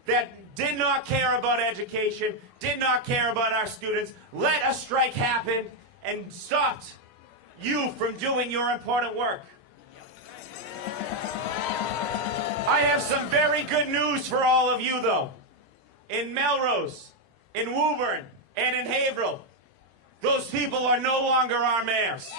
that did not care about education, did not care about our students, let a strike happen, and stopped you from doing your important work. I have some very good news for all of you, though. In Melrose, in Woburn, and in Haverhill, those people are no longer our mayors.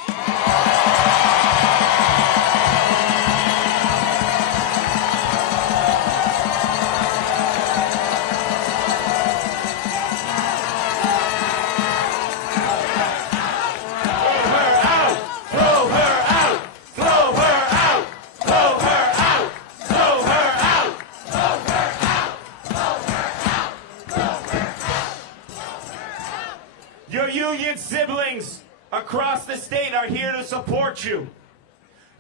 Your union siblings across the state are here to support you.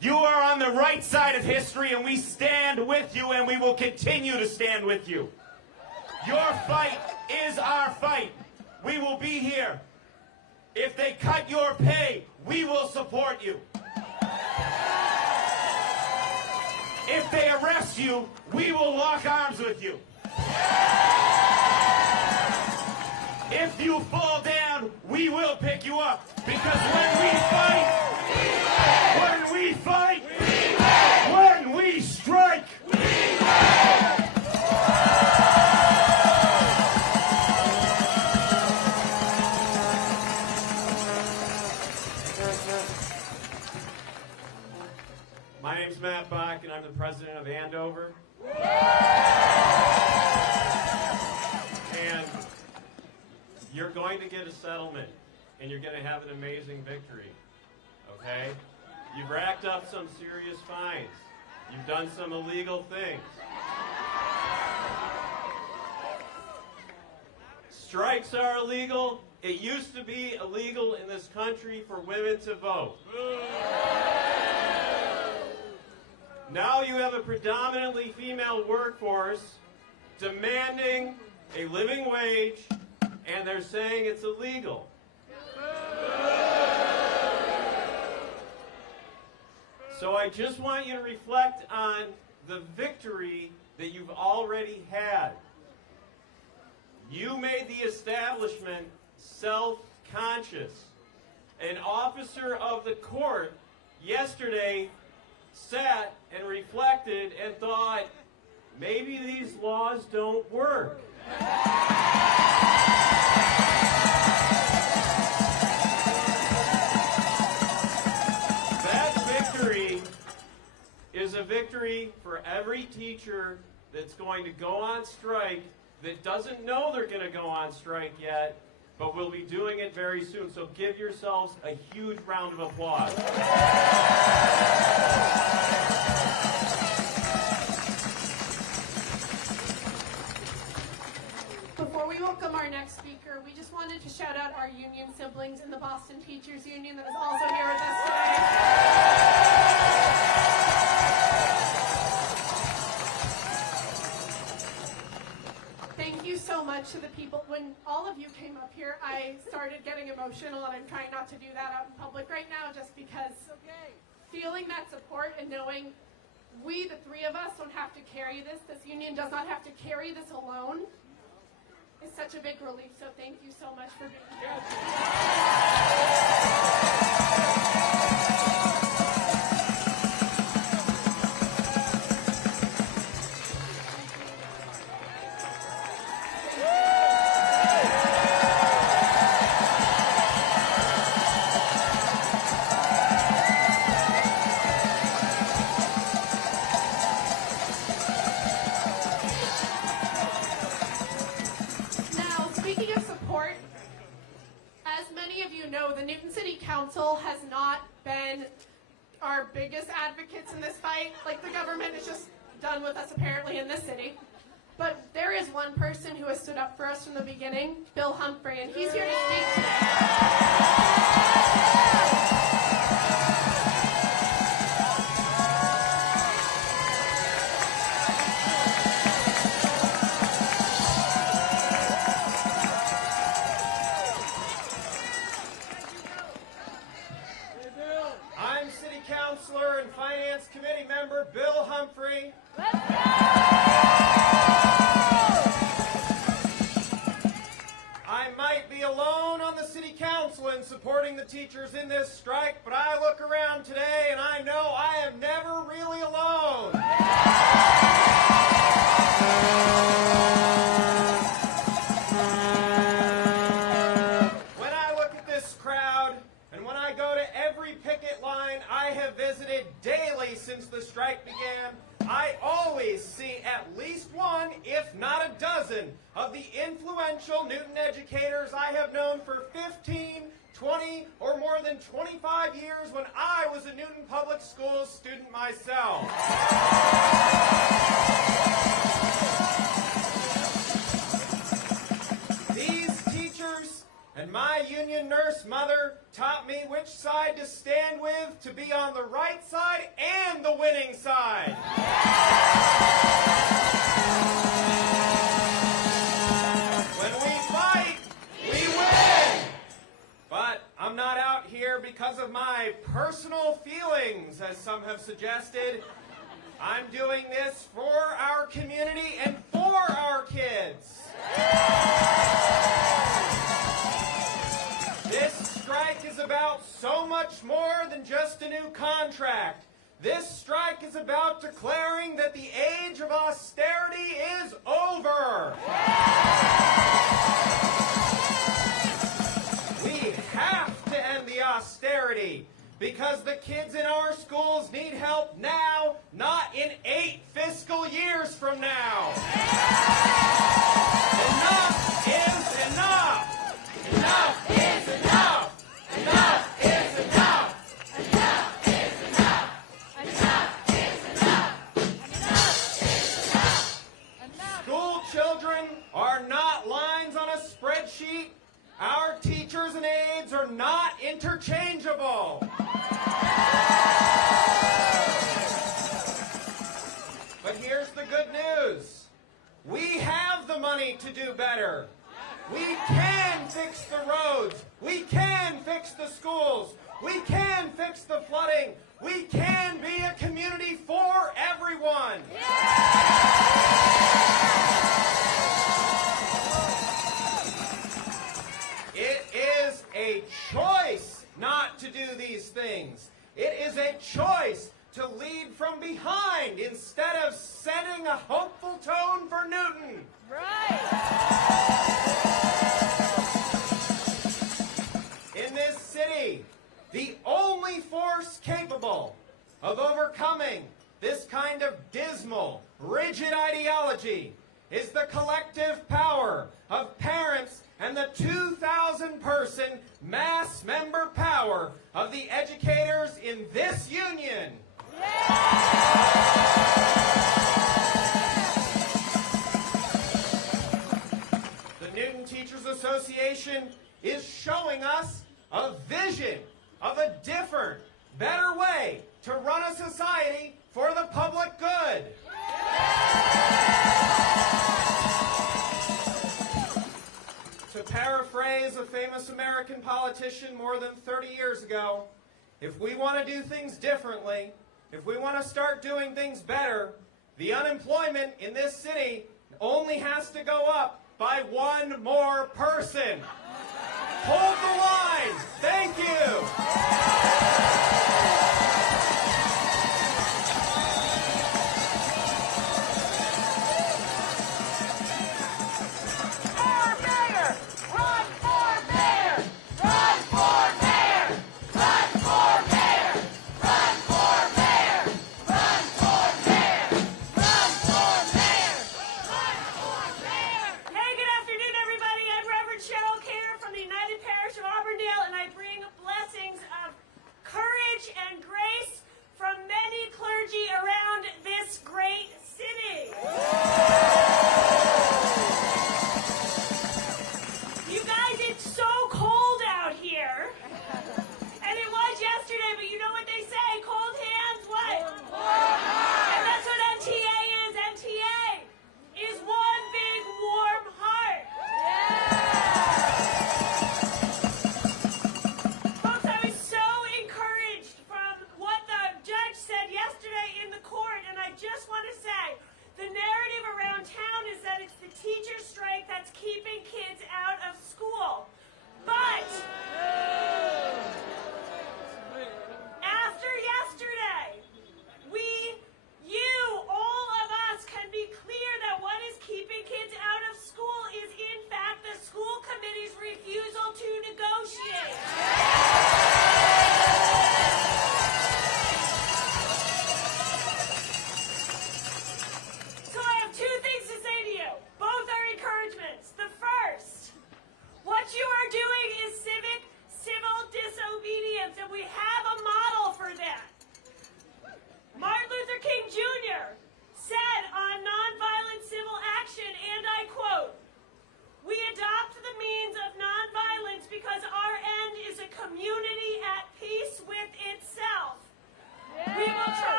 You are on the right side of history, and we stand with you, and we will continue to stand with you. Your fight is our fight. We will be here. If they cut your pay, we will support you. If they arrest you, we will lock arms with you. If you fall down, we will pick you up. Because when we fight, when we strike, My name's Matt Bach, and I'm the president of Andover. And you're going to get a settlement, and you're going to have an amazing victory, okay? You've racked up some serious fines. You've done some illegal things. Strikes are illegal. It used to be illegal in this country for women to vote. Now you have a predominantly female workforce demanding a living wage, and they're saying it's illegal. So I just want you to reflect on the victory that you've already had. You made the establishment self-conscious. An officer of the court yesterday sat and reflected and thought, maybe these laws don't work. That victory is a victory for every teacher that's going to go on strike, that doesn't know they're going to go on strike yet, but will be doing it very soon. So give yourselves a huge round of applause. Before we welcome our next speaker, we just wanted to shout out our union siblings in the Boston Teachers Union that is also here with us today. Thank you so much to the people. When all of you came up here, I started getting emotional, and I'm trying not to do that out in public right now, just because feeling that support and knowing we, the three of us, don't have to carry this. This union does not have to carry this alone. It's such a big relief, so thank you so much for being here. The Newton City Council has not been our biggest advocates in this fight. Like, the government is just done with us apparently in this city. But there is one person who has stood up for us from the beginning, Bill Humphrey, and he's here to speak Counselor and Finance Committee member Bill Humphrey. I might be alone on the City Council in supporting the teachers in this strike, but I look around today and I know I am never really alone. When I look at this crowd, and when I go to every picket line I have visited daily since the strike began, I always see at least one, if not a dozen, of the influential Newton educators I have known for 15, 20, or more than 25 years when I was a Newton Public Schools student myself. These teachers and my union nurse mother taught me which side to stand with to be on the right side and the winning side. When we fight, we win. But I'm not out here because of my personal feelings, as some have suggested. I'm doing this for our community and for our kids. This strike is about so much more than just a new contract. This strike is about declaring that the age of austerity is over. We have to end the austerity because the kids in our schools need help now, not in 8 fiscal years from now. Enough is enough. Enough is enough. Enough is enough. Enough is enough. Enough is enough. Enough is enough. School children are not lines on a spreadsheet. Our teachers and aides are not interchangeable. But here's the good news. We have the money to do better. We can fix the roads. We can fix the schools. We can fix the flooding. We can be a community for everyone. It is a choice not to do these things. It is a choice to lead from behind instead of setting a hopeful tone for Newton. In this city, the only force capable of overcoming this kind of dismal, rigid ideology is the collective power of parents and the 2,000-person mass member power of the educators in this union. The Newton Teachers Association is showing us a vision of a different, better way to run a society for the public good. To paraphrase a famous American politician more than 30 years ago, if we want to do things differently, if we want to start doing things better, the unemployment in this city only has to go up by one more person. Hold the line. Thank you. Cheryl Care from the United Parish of Auburndale, and I bring blessings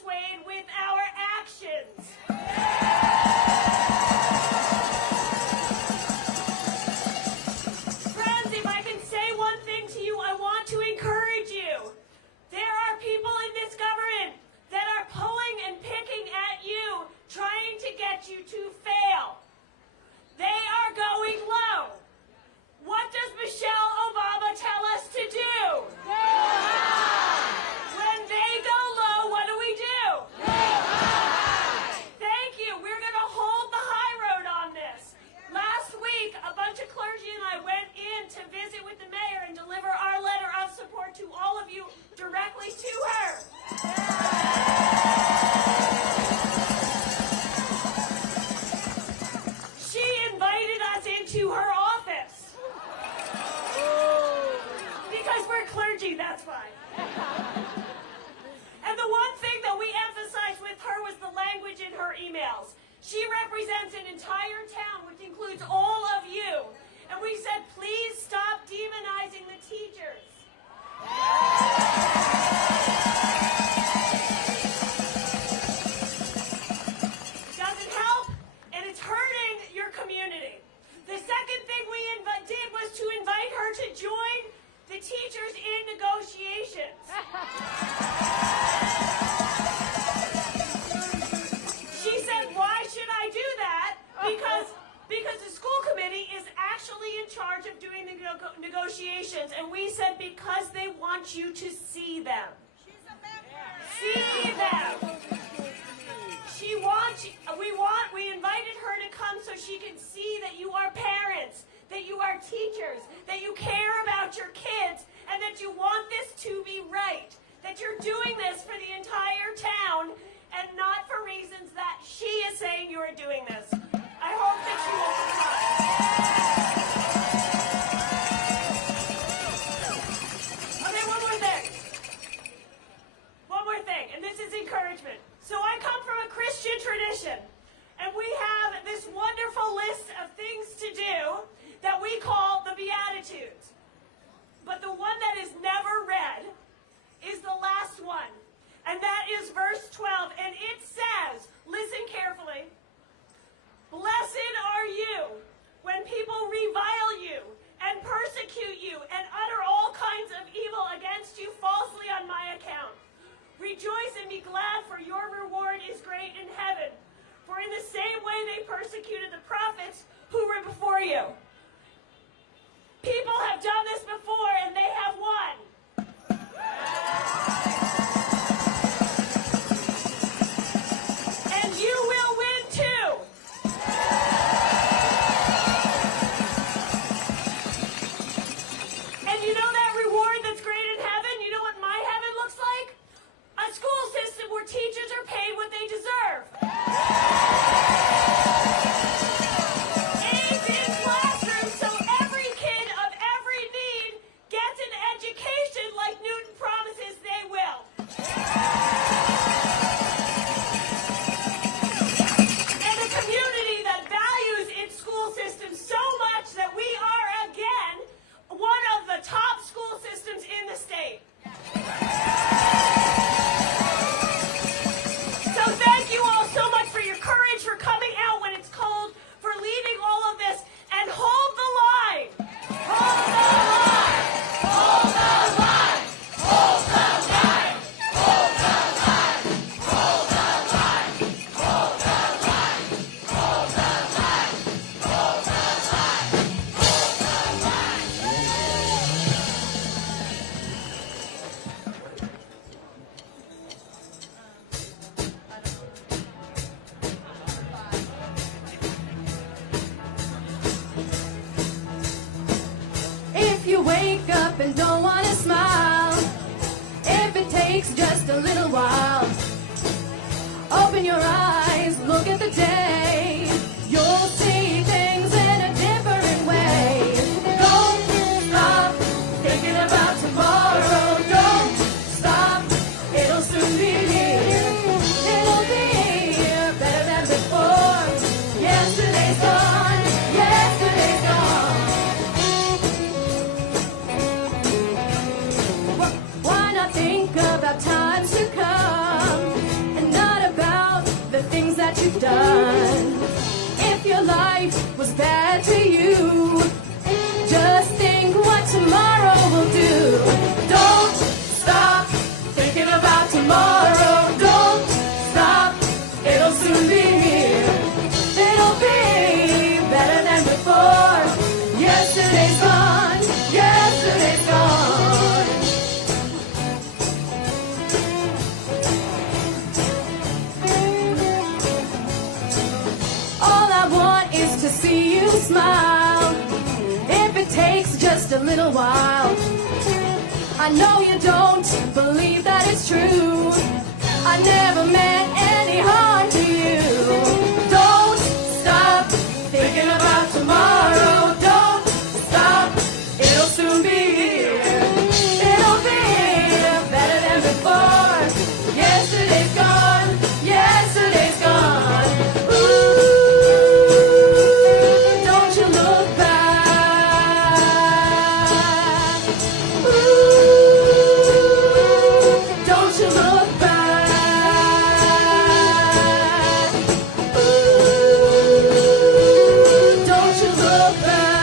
swayed with our actions. Friends, if I can say one thing to you, I want to encourage you. There are people in this government that are pulling and picking at you, trying to get you to fail. They are going low. What does Michelle Obama tell us to do? When they go low, what do we do? Thank you. We're going to hold the high road on this. Last week, a bunch of clergy and I went in to visit with the mayor and deliver our letter of support to all of you directly to her. She invited us into her office. Because we're clergy, that's why. And the one thing that we emphasized with her was the language in her emails. She represents an entire town, which includes all of you. And we said, please stop demonizing the teachers. It doesn't help, and it's hurting your community. The second thing we did was to invite her to join the teachers in negotiations. She said, why should I do that? Because the school committee is actually in charge of doing the negotiations. And we said, because they want you to see them. See them. We invited her to come so she can see that you are parents, that you are teachers, that you care about your kids, and that you want this to be right, that you're doing this for the entire town and not for reasons that she is saying you are doing this. I hope that you will comply. Okay, one more thing, and this is encouragement. So I come from a Christian tradition, and we have this wonderful list of things to do that we call the Beatitudes. But the one that is never read is the last one, and that is verse 12, and it says, listen carefully, blessed are you when people revile you and persecute you and utter all kinds of evil against you falsely on my account. Rejoice and be glad, for your reward is great in heaven. For in the same way they persecuted the prophets who were before you. People have done this before, and they have won. And you will win too. And you know that reward that's great in heaven? You know what my heaven looks like? A school system where teachers are paid what they deserve. Aids in classrooms so every kid of every need gets an education like Newton promises they will. And a community that values its school system so much that we are again one of the top school systems in the state. So thank you all so much for your courage, for coming out when it's cold, for leading all of this, and hold the line. Hold the line. Hold the line. Hold the line. Hold the line. Hold the line. Hold the line. Hold the line. Hold the If you wake up and don't want to smile, if it takes just a little while, open your eyes, look at the day. You'll see things in a different way. Don't stop thinking about tomorrow. Don't stop, it'll soon be here. It'll be here better than before. Yesterday's gone, yesterday's gone. Why not think about times to come Yesterday's gone. Yesterday's gone. All I want is to see you smile. If it takes just a little while. I know you don't believe that it's true. I never meant any harm to you. Don't stop thinking about tomorrow. Don't stop, it'll soon be here. It'll be better than before. Yesterday's gone, yesterday's gone. Ooh, don't you look back. Ooh, don't you look back. Ooh, don't you look back.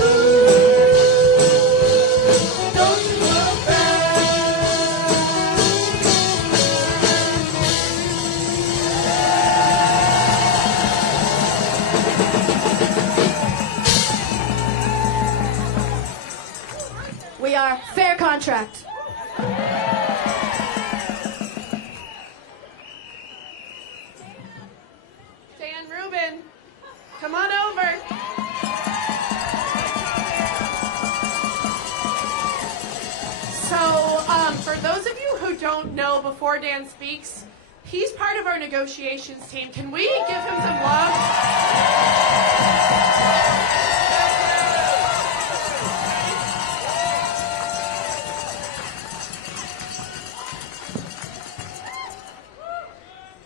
Ooh, don't you look back. We are fair contract. Dan Rubin, come on over. So, for those of you who don't know, before Dan speaks, he's part of our negotiations team. Can we give him some love?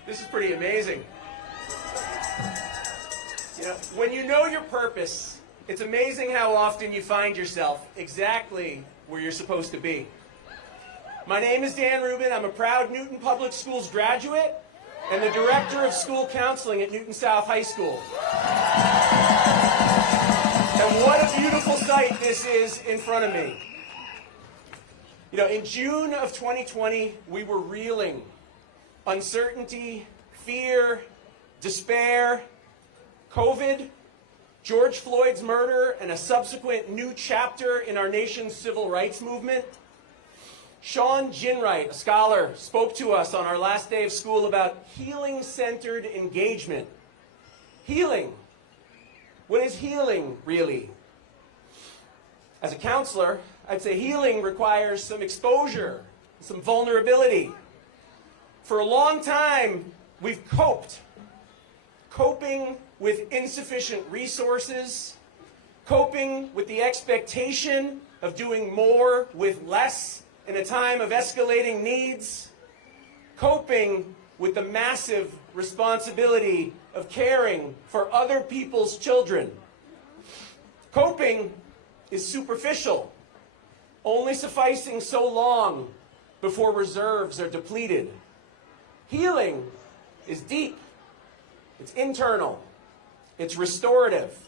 This is pretty amazing. You know, when you know your purpose, it's amazing how often you find yourself exactly where you're supposed to be. My name is Dan Rubin. I'm a proud Newton Public Schools graduate and the Director of School Counseling at Newton South High School. And what a beautiful sight this is in front of me. You know, in June of 2020, we were reeling. Uncertainty, fear, despair, COVID, George Floyd's murder, and a subsequent new chapter in our nation's civil rights movement. Sean Ginwright, a scholar, spoke to us on our last day of school about healing-centered engagement. Healing. What is healing, really? As a counselor, I'd say healing requires some exposure, some vulnerability. For a long time, we've coping with insufficient resources, coping with the expectation of doing more with less in a time of escalating needs, coping with the massive responsibility of caring for other people's children. Coping is superficial, only sufficing so long before reserves are depleted. Healing is deep, it's internal, it's restorative.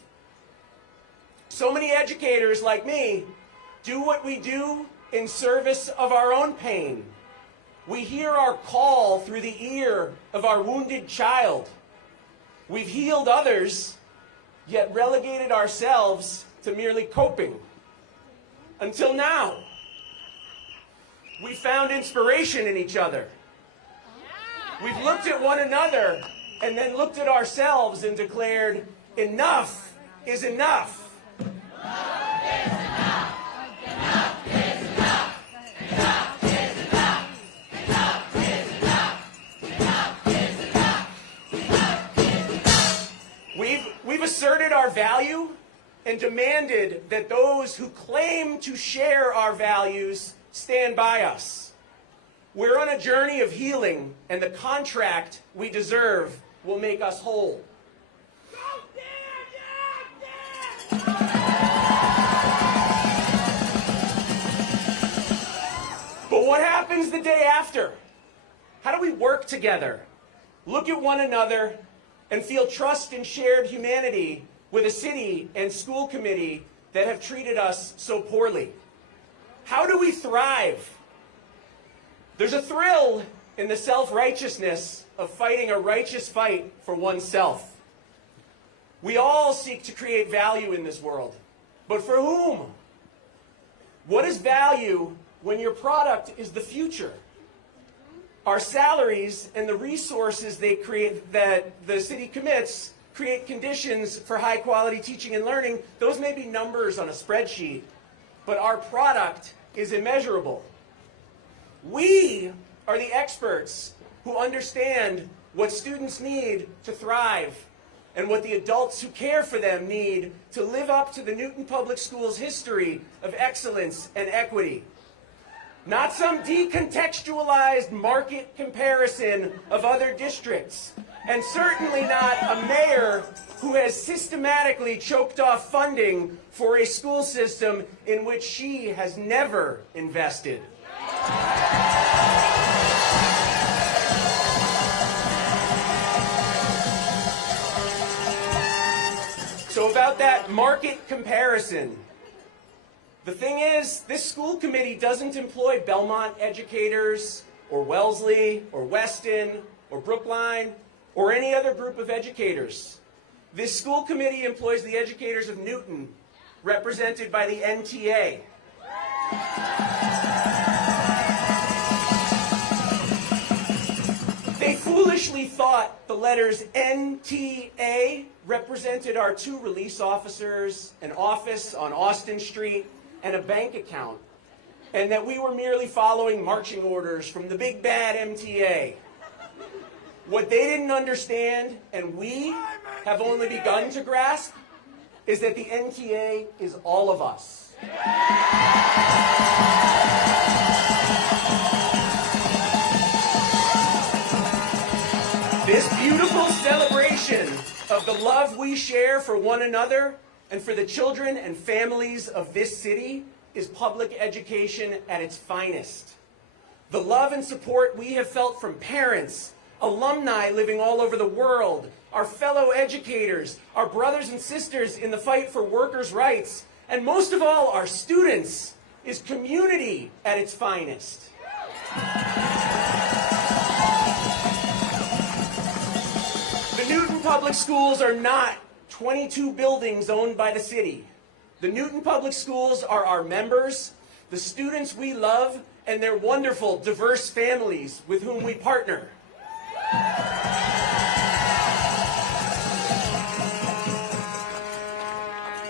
So many educators like me do what we do in service of our own pain. We hear our call through the ear of our wounded child. We've healed others, yet relegated ourselves to merely coping. Until now, we found inspiration in each other. We've looked at one another and then looked at ourselves and declared, enough is enough. We've asserted our value and demanded that those who claim to share our values stand by us. We're on a journey of healing, and the contract we deserve will make us whole. But what happens the day after? How do we work together, look at one another, and feel trust and shared humanity with a city and school committee that have treated us so poorly? How do we thrive? There's a thrill in the self-righteousness of fighting a righteous fight for oneself. We all seek to create value in this world. But for whom? What is value when your product is the future? Our salaries and the resources they create, that the city commits, create conditions for high quality teaching and learning. Those may be numbers on a spreadsheet, but our product is immeasurable. We are the experts who understand what students need to thrive and what the adults who care for them need to live up to the Newton Public Schools history of excellence and equity. Not some decontextualized market comparison of other districts, and certainly not a mayor who has systematically choked off funding for a school system in which she has never invested. So about that market comparison, the thing is, this school committee doesn't employ Belmont educators, or Wellesley, or Weston, or Brookline, or any other group of educators. This school committee employs the educators of Newton, represented by the NTA. They foolishly thought the letters NTA represented our 2 release officers, an office on Austin Street, and a bank account, and that we were merely following marching orders from the big bad MTA. What they didn't understand, and we have only begun to grasp, is that the NTA is all of us. This beautiful celebration of the love we share for one another and for the children and families of this city is public education at its finest. The love and support we have felt from parents, alumni living all over the world, our fellow educators, our brothers and sisters in the fight for workers' rights, and most of all, our students, is community at its finest. The Newton Public Schools are not 22 buildings owned by the city. The Newton Public Schools are our members, the students we love, and their wonderful, diverse families with whom we partner.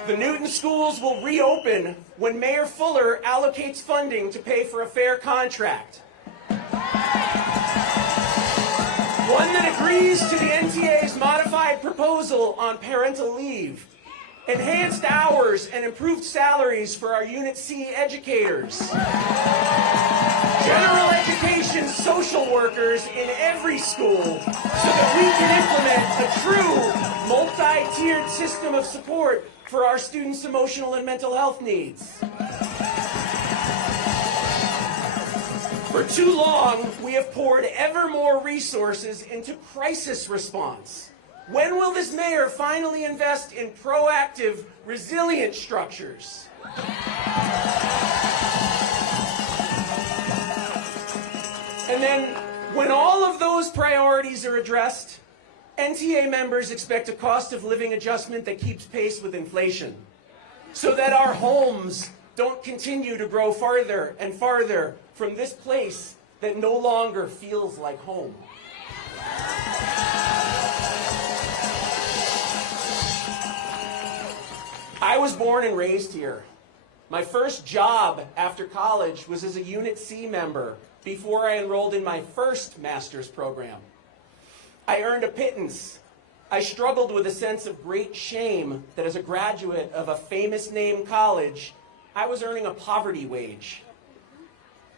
The Newton schools will reopen when Mayor Fuller allocates funding to pay for a fair contract. One that agrees to the NTA's modified proposal on parental leave, enhanced hours and improved salaries for our Unit C educators, general education social workers in every school so that we can implement a true multi-tiered system of support for our students' emotional and mental health needs. For too long, we have poured ever more resources into crisis response. When will this mayor finally invest in proactive, resilient structures? And then, when all of those priorities are addressed, NTA members expect a cost of living adjustment that keeps pace with inflation, so that our homes don't continue to grow farther and farther from this place that no longer feels like home. I was born and raised here. My first job after college was as a Unit C member before I enrolled in my first master's program. I earned a pittance. I struggled with a sense of great shame that as a graduate of a famous name college, I was earning a poverty wage.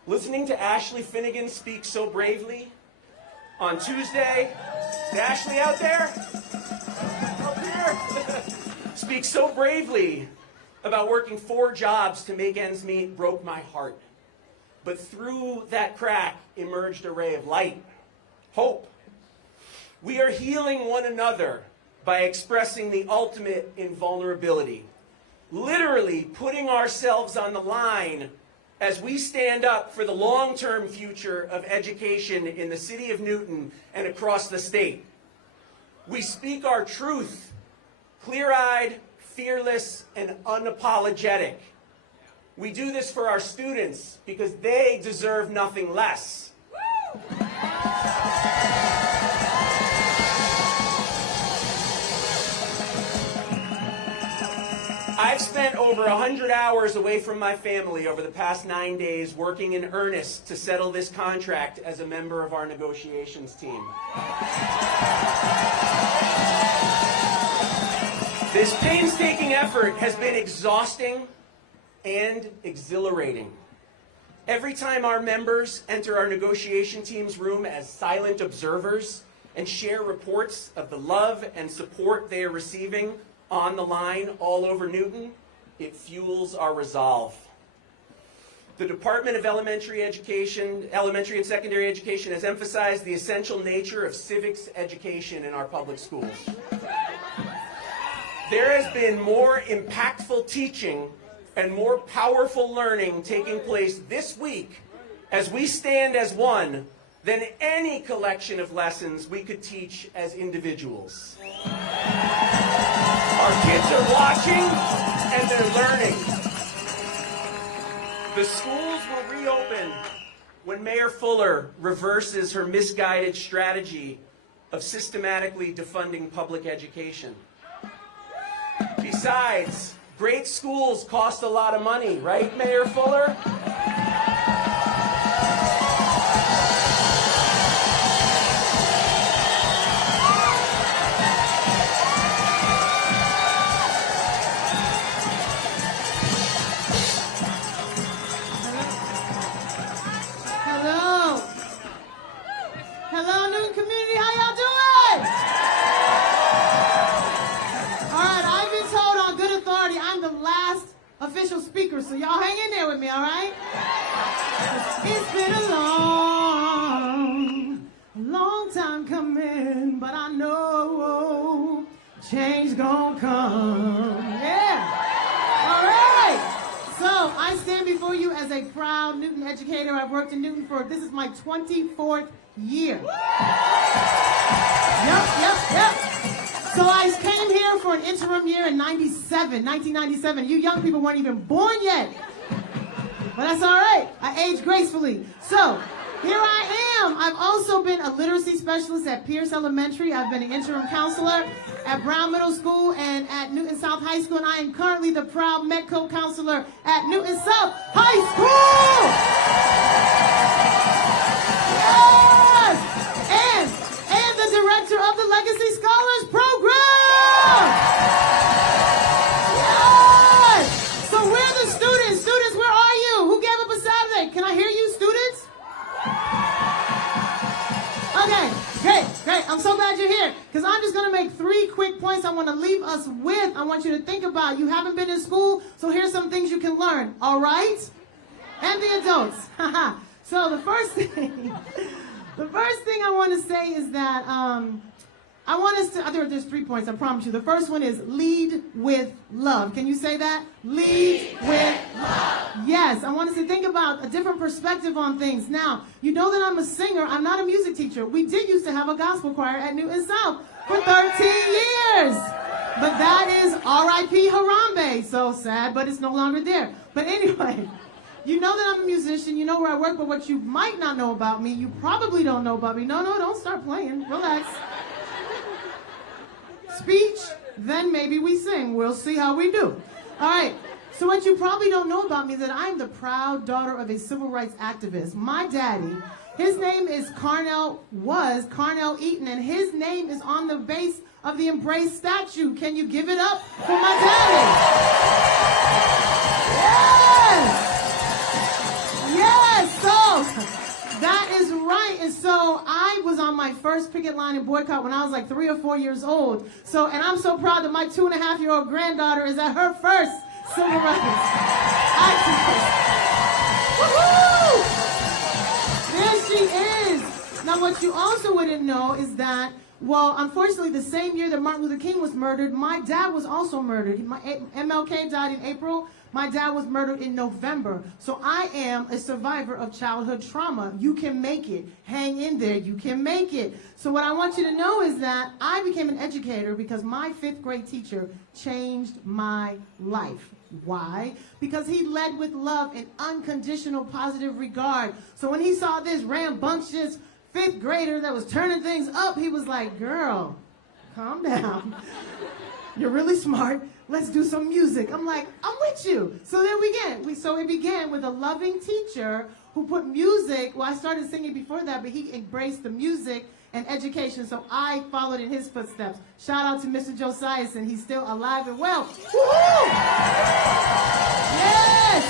Listening to Ashley Finnegan speak so bravely on Tuesday, is Ashley out there? Up here? Speak so bravely about working 4 jobs to make ends meet broke my heart. But through that crack emerged a ray of light, hope. We are healing one another by expressing the ultimate in vulnerability, literally putting ourselves on the line as we stand up for the long-term future of education in the city of Newton and across the state. We speak our truth Clear-eyed, fearless, and unapologetic. We do this for our students because they deserve nothing less. I've spent over 100 hours away from my family over the past 9 days working in earnest to settle this contract as a member of our negotiations team. This painstaking effort has been exhausting and exhilarating. Every time our members enter our negotiation team's room as silent observers and share reports of the love and support they are receiving on the line all over Newton, it fuels our resolve. The Department of Elementary and Secondary Education has emphasized the essential nature of civics education in our public schools. There has been more impactful teaching and more powerful learning taking place this week as we stand as one than any collection of lessons we could teach as individuals. Our kids are watching and they're learning. The schools will reopen when Mayor Fuller reverses her misguided strategy of systematically defunding public education. Besides, great schools cost a lot of money, right, Mayor Fuller? Hello, Newton community. How y'all doing? All right, I've been told on good authority I'm the last official speaker, so y'all hang in there with me, all right? It's been a long time coming, but I know change gonna come. Yeah. All right. So I stand before you as a proud Newton educator. I've worked in Newton this is my 24th year. Yep. So I came here for an interim year in 1997. You young people weren't even born yet. But that's all right. I aged gracefully. So here I am. I've also been a literacy specialist at Pierce Elementary. I've been an interim counselor at Brown Middle School and at Newton South High School. And I am currently the proud Medco counselor at Newton South High School. Yes! And the director of the Legacy Scholars Program. Yes! So where are the students? Students, where are you? Who gave up a Saturday? Can I hear you, students? Okay, great. I'm so glad you're here because I'm just going to make 3 quick points I want to leave us with. I want you to think about. You haven't been in school, so here's some things you can learn, all right? And the adults. So the first thing I want to say is that I want us to, there's 3 points, I promise you. The first one is lead with love. Can you say that? Lead with love. Yes, I want us to think about a different perspective on things. Now, you know that I'm a singer. I'm not a music teacher. We did used to have a gospel choir at Newton South for 13 years. But that is R.I.P. Harambe. So sad, but it's no longer there. But anyway, you know that I'm a musician. You know where I work. But what you might not know about me, you probably don't know about me. No, don't start playing. Relax. Speech, then maybe we sing. We'll see how we do. All right. So what you probably don't know about me is that I'm the proud daughter of a civil rights activist. My daddy, his name is Carnell Eaton, and his name is on the base of the Embrace statue. Can you give it up for my daddy? Yes, so that is right. And so I was on my first picket line and boycott when I was like 3 or 4 years old. So, and I'm so proud that my 2.5-year-old granddaughter is at her first civil rights activist. Woohoo! There she is. Now, what you also wouldn't know is that Well, unfortunately, the same year that Martin Luther King was murdered, my dad was also murdered. MLK died in April. My dad was murdered in November. So I am a survivor of childhood trauma. You can make it. Hang in there. You can make it. So what I want you to know is that I became an educator because my 5th grade teacher changed my life. Why? Because he led with love and unconditional positive regard. So when he saw this rambunctious 5th grader that was turning things up, he was like, girl, calm down. You're really smart. Let's do some music. I'm like, I'm with you. So then it began with a loving teacher who put music. Well, I started singing before that, but he embraced the music and education. So I followed in his footsteps. Shout out to Mr. Josias, and he's still alive and well. Woo-hoo! Yes!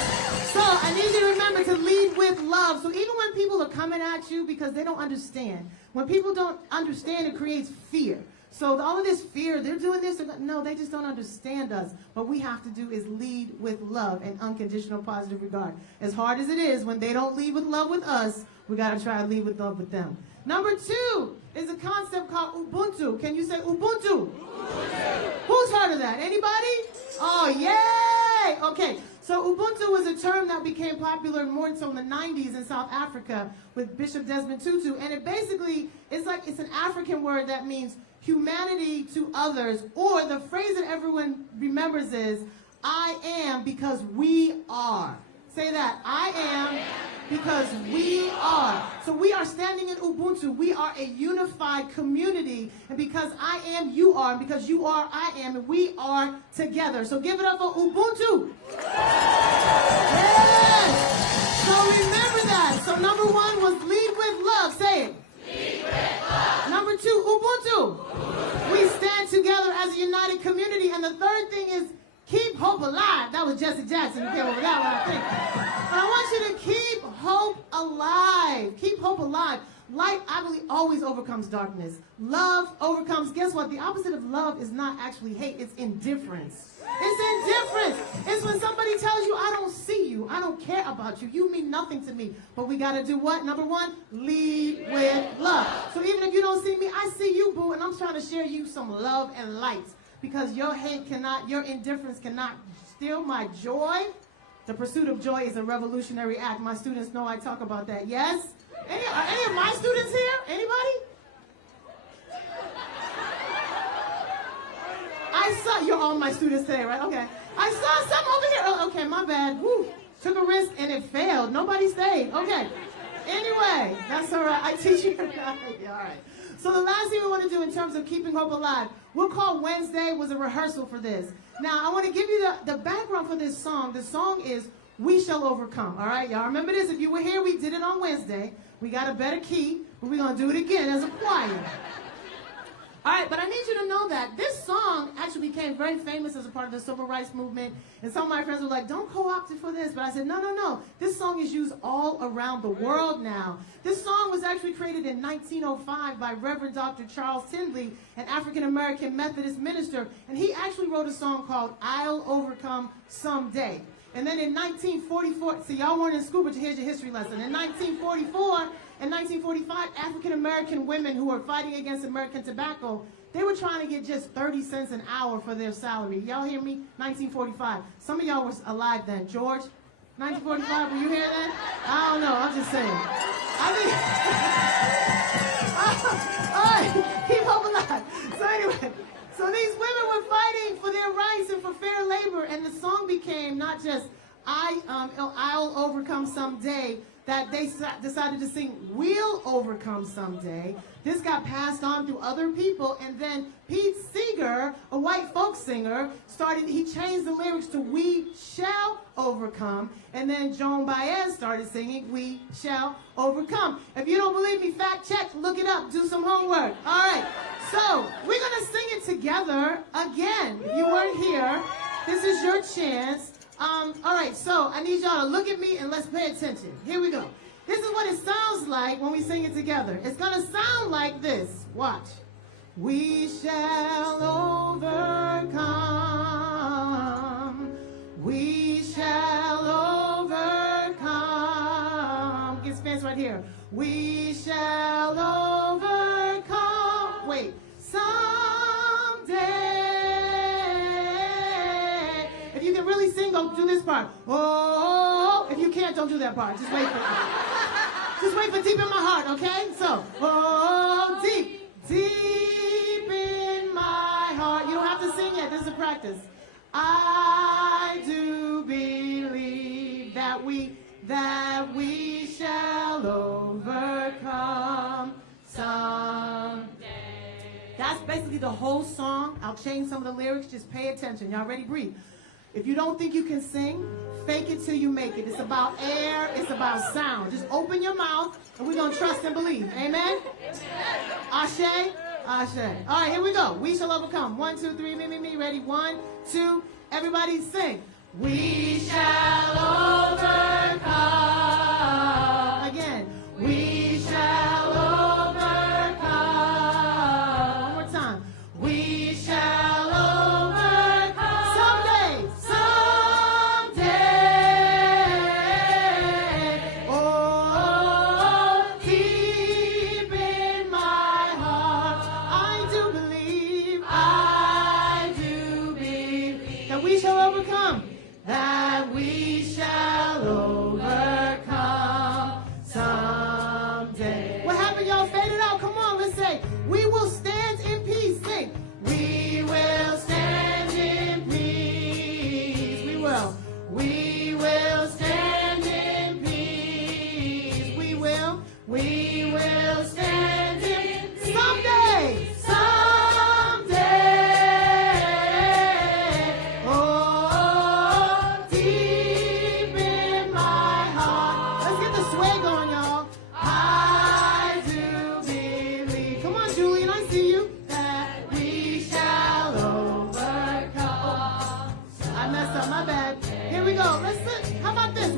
So I need you to remember to lead with love. So even when people are coming at you because they don't understand, when people don't understand, it creates fear. So all of this fear, they're doing this. No, they just don't understand us. What we have to do is lead with love and unconditional positive regard. As hard as it is, when they don't lead with love with us, we got to try to lead with love with them. Number 2 is a concept called Ubuntu. Can you say Ubuntu? Ubuntu. Who's heard of that? Anybody? Oh, yay! Okay, so Ubuntu was a term that became popular more so in the 90s in South Africa with Bishop Desmond Tutu. And it basically, it's an African word that means humanity to others, or the phrase that everyone remembers is, I am because we are. Say that, I am because we are. So we are standing in Ubuntu. We are a unified community, and because I am, you are, and because you are, I am, and we are together. So give it up for Ubuntu. Yes! So remember that. So number 1 was lead with love. Say it. Lead with love. Number 2, Ubuntu. We stand together as a united community. And the third thing is keep hope alive. That was Jesse Jackson who came over that one, I think. But I want you to keep hope alive. Keep hope alive. Light, I believe, always overcomes darkness. Love overcomes, guess what? The opposite of love is not actually hate, it's indifference. It's indifference. It's when somebody tells you, I don't see you, I don't care about you, you mean nothing to me. But we got to do what? Number 1, lead with love. So even if you don't see me, I see you, boo, and I'm trying to share you some love and light. Because your hate cannot, your indifference cannot steal my joy. The pursuit of joy is a revolutionary act. My students know I talk about that. Yes? Are any of my students here? Anybody? I saw, you're all my students today, right? Okay. I saw some over here. Oh, okay, my bad. Woo. Took a risk and it failed. Nobody stayed. Okay. Anyway, that's all right. I teach you. Yeah, all right. So the last thing we want to do in terms of keeping hope alive, we'll call Wednesday was a rehearsal for this. Now, I want to give you the background for this song. The song is We Shall Overcome. All right, y'all remember this? If you were here, we did it on Wednesday. We got a better key, but we're going to do it again as a choir. All right, but I need you to know that this song actually became very famous as a part of the civil rights movement. And some of my friends were like, don't co-opt it for this. But I said, no, no, no. This song is used all around the world now. This song was actually created in 1905 by Reverend Dr. Charles Tindley, an African-American Methodist minister. And he actually wrote a song called I'll Overcome Someday. And then in 1944, see, y'all weren't in school, but here's your history lesson. In 1944 and 1945, African-American women who were fighting against American tobacco, they were trying to get just 30 cents an hour for their salary. Y'all hear me? 1945. Some of y'all was alive then. George, 1945, were you here then? I don't know, I'm just saying. All right, keep hope alive. So anyway, so these women were fighting for their rights and for fair labor, and the song became not just I'll overcome someday, that they decided to sing We'll Overcome Someday. This got passed on through other people, and then Pete Seeger, a white folk singer, he changed the lyrics to We Shall Overcome, and then Joan Baez started singing We Shall Overcome. If you don't believe me, fact check, look it up, do some homework. All right, so we're gonna sing it together again. If you weren't here, this is your chance. All right, so I need y'all to look at me and let's pay attention. Here we go. This is what it sounds like when we sing it together. It's gonna sound like this. Watch. We shall overcome. We shall overcome. Get Spence right here. We shall overcome. Wait. sing, go do this part. Oh, if you can't, don't do that part. Just wait for deep in my heart, okay? So, oh, deep, deep in my heart. You don't have to sing yet. This is a practice. I do believe that we shall overcome someday. That's basically the whole song. I'll change some of the lyrics. Just pay attention. Y'all ready? Breathe. If you don't think you can sing, fake it till you make it. It's about air. It's about sound. Just open your mouth, and we're going to trust and believe. Amen? Ashe? Ashe. All right, here we go. We shall overcome. 1, 2, 3, me. Ready? 1, 2, everybody sing. We shall overcome. Again. We shall overcome. One more time. We shall overcome. Someday. Oh, deep in my heart, I do believe that we shall overcome. That we shall overcome someday. What happened, y'all? Fade it out. Come on, let's say, we will stand in peace. Sing. We will stand in peace. We will. We will stand in peace. We will. We will stand in peace. Someday.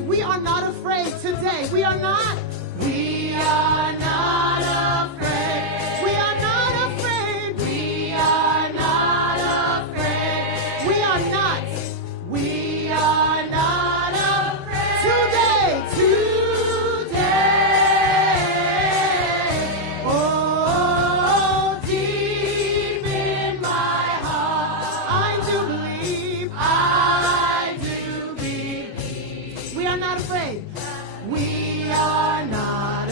We are not afraid today. We are not. We are not afraid. We are not afraid. We are not afraid. We are not. We are not afraid. Today. Oh, deep in my heart, I do believe. We are not afraid. We are not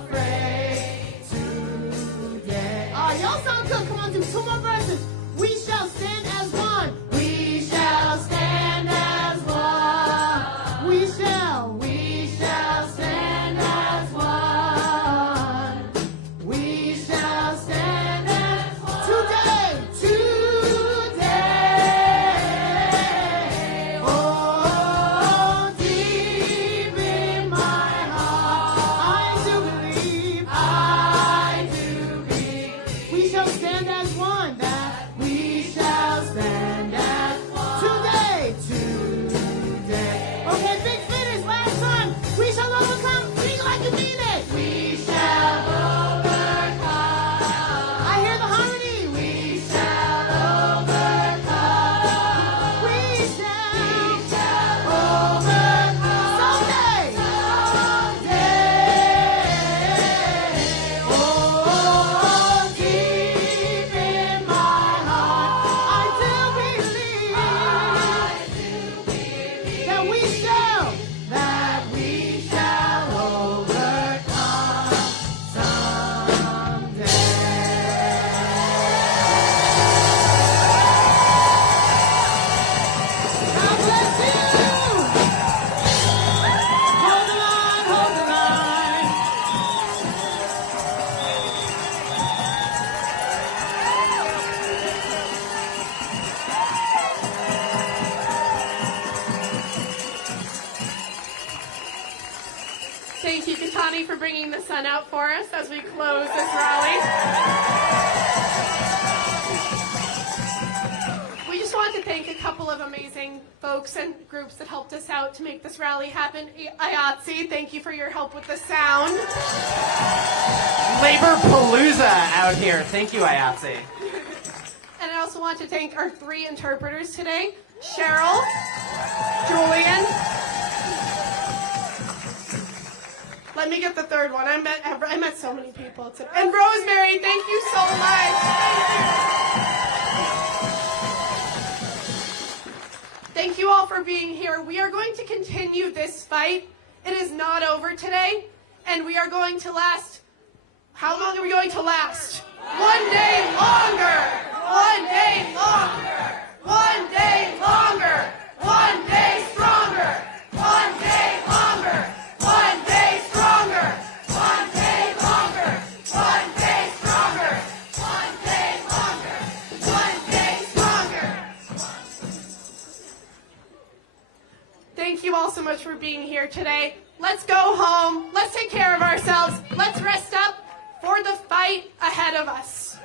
afraid today. Oh, y'all sound good. Come on, do 2 more verses. We shall stand as one. We shall stand as one. We shall stand as one. We shall stand as one. Today. Oh, deep in my heart, I do believe. We shall stand as one. That we shall stand as one. Today. Okay, big finish. Last time. We shall overcome. Sing like you mean it. We shall overcome. I hear the harmony. We shall overcome. We shall overcome. Someday. Oh, deep in my heart, I do believe that we shall overcome someday. God bless you. Hold the line, hold the line. Thank you, Katani, for bringing the sun out for us as we close this rally. We just want to thank a couple of amazing folks and groups that helped us out to make this rally happen. IATSE, thank you for your help with the sound. Labor Palooza out here. Thank you, IATSE. And I also want to thank our 3 interpreters today, Cheryl, Julian. Let me get the 3rd one. I met so many people today. And Rosemary, thank you so much. Thank you all for being here. We are going to continue this fight. It is not over today, and we are going to last. How long are we going to last? 1 day longer! 1 day longer! 1 day longer! 1 day stronger! 1 day longer! 1 day stronger! 1 day longer! 1 day stronger! 1 day longer! 1 day stronger! Thank you all so much for being here today. Let's go home. Let's take care of ourselves. Let's rest up for the fight ahead of us.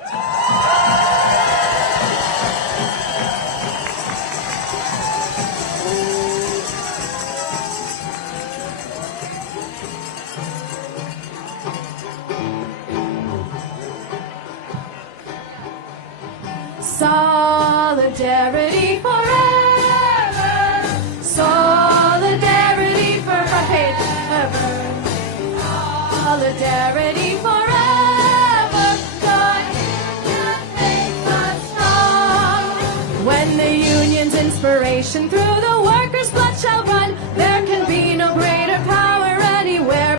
Solidarity forever. Solidarity forever. Solidarity forever. God makes us strong. When the union's inspiration through the workers' blood shall run.